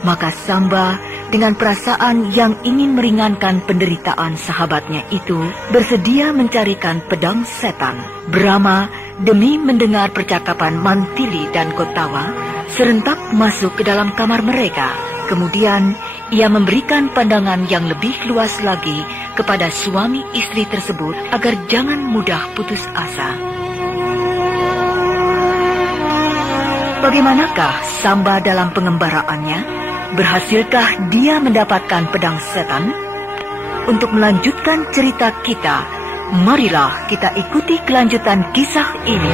Maka Samba dengan perasaan yang ingin meringankan penderitaan sahabatnya itu bersedia mencarikan pedang setan. Brahma demi mendengar percakapan Mantili dan Gotawa serentak masuk ke dalam kamar mereka. Kemudian ia memberikan pandangan yang lebih luas lagi kepada suami istri tersebut agar jangan mudah putus asa. Bagaimanakah Samba dalam pengembaraannya? Berhasilkah dia mendapatkan pedang setan? Untuk melanjutkan cerita kita, Marilah kita ikuti kelanjutan kisah ini.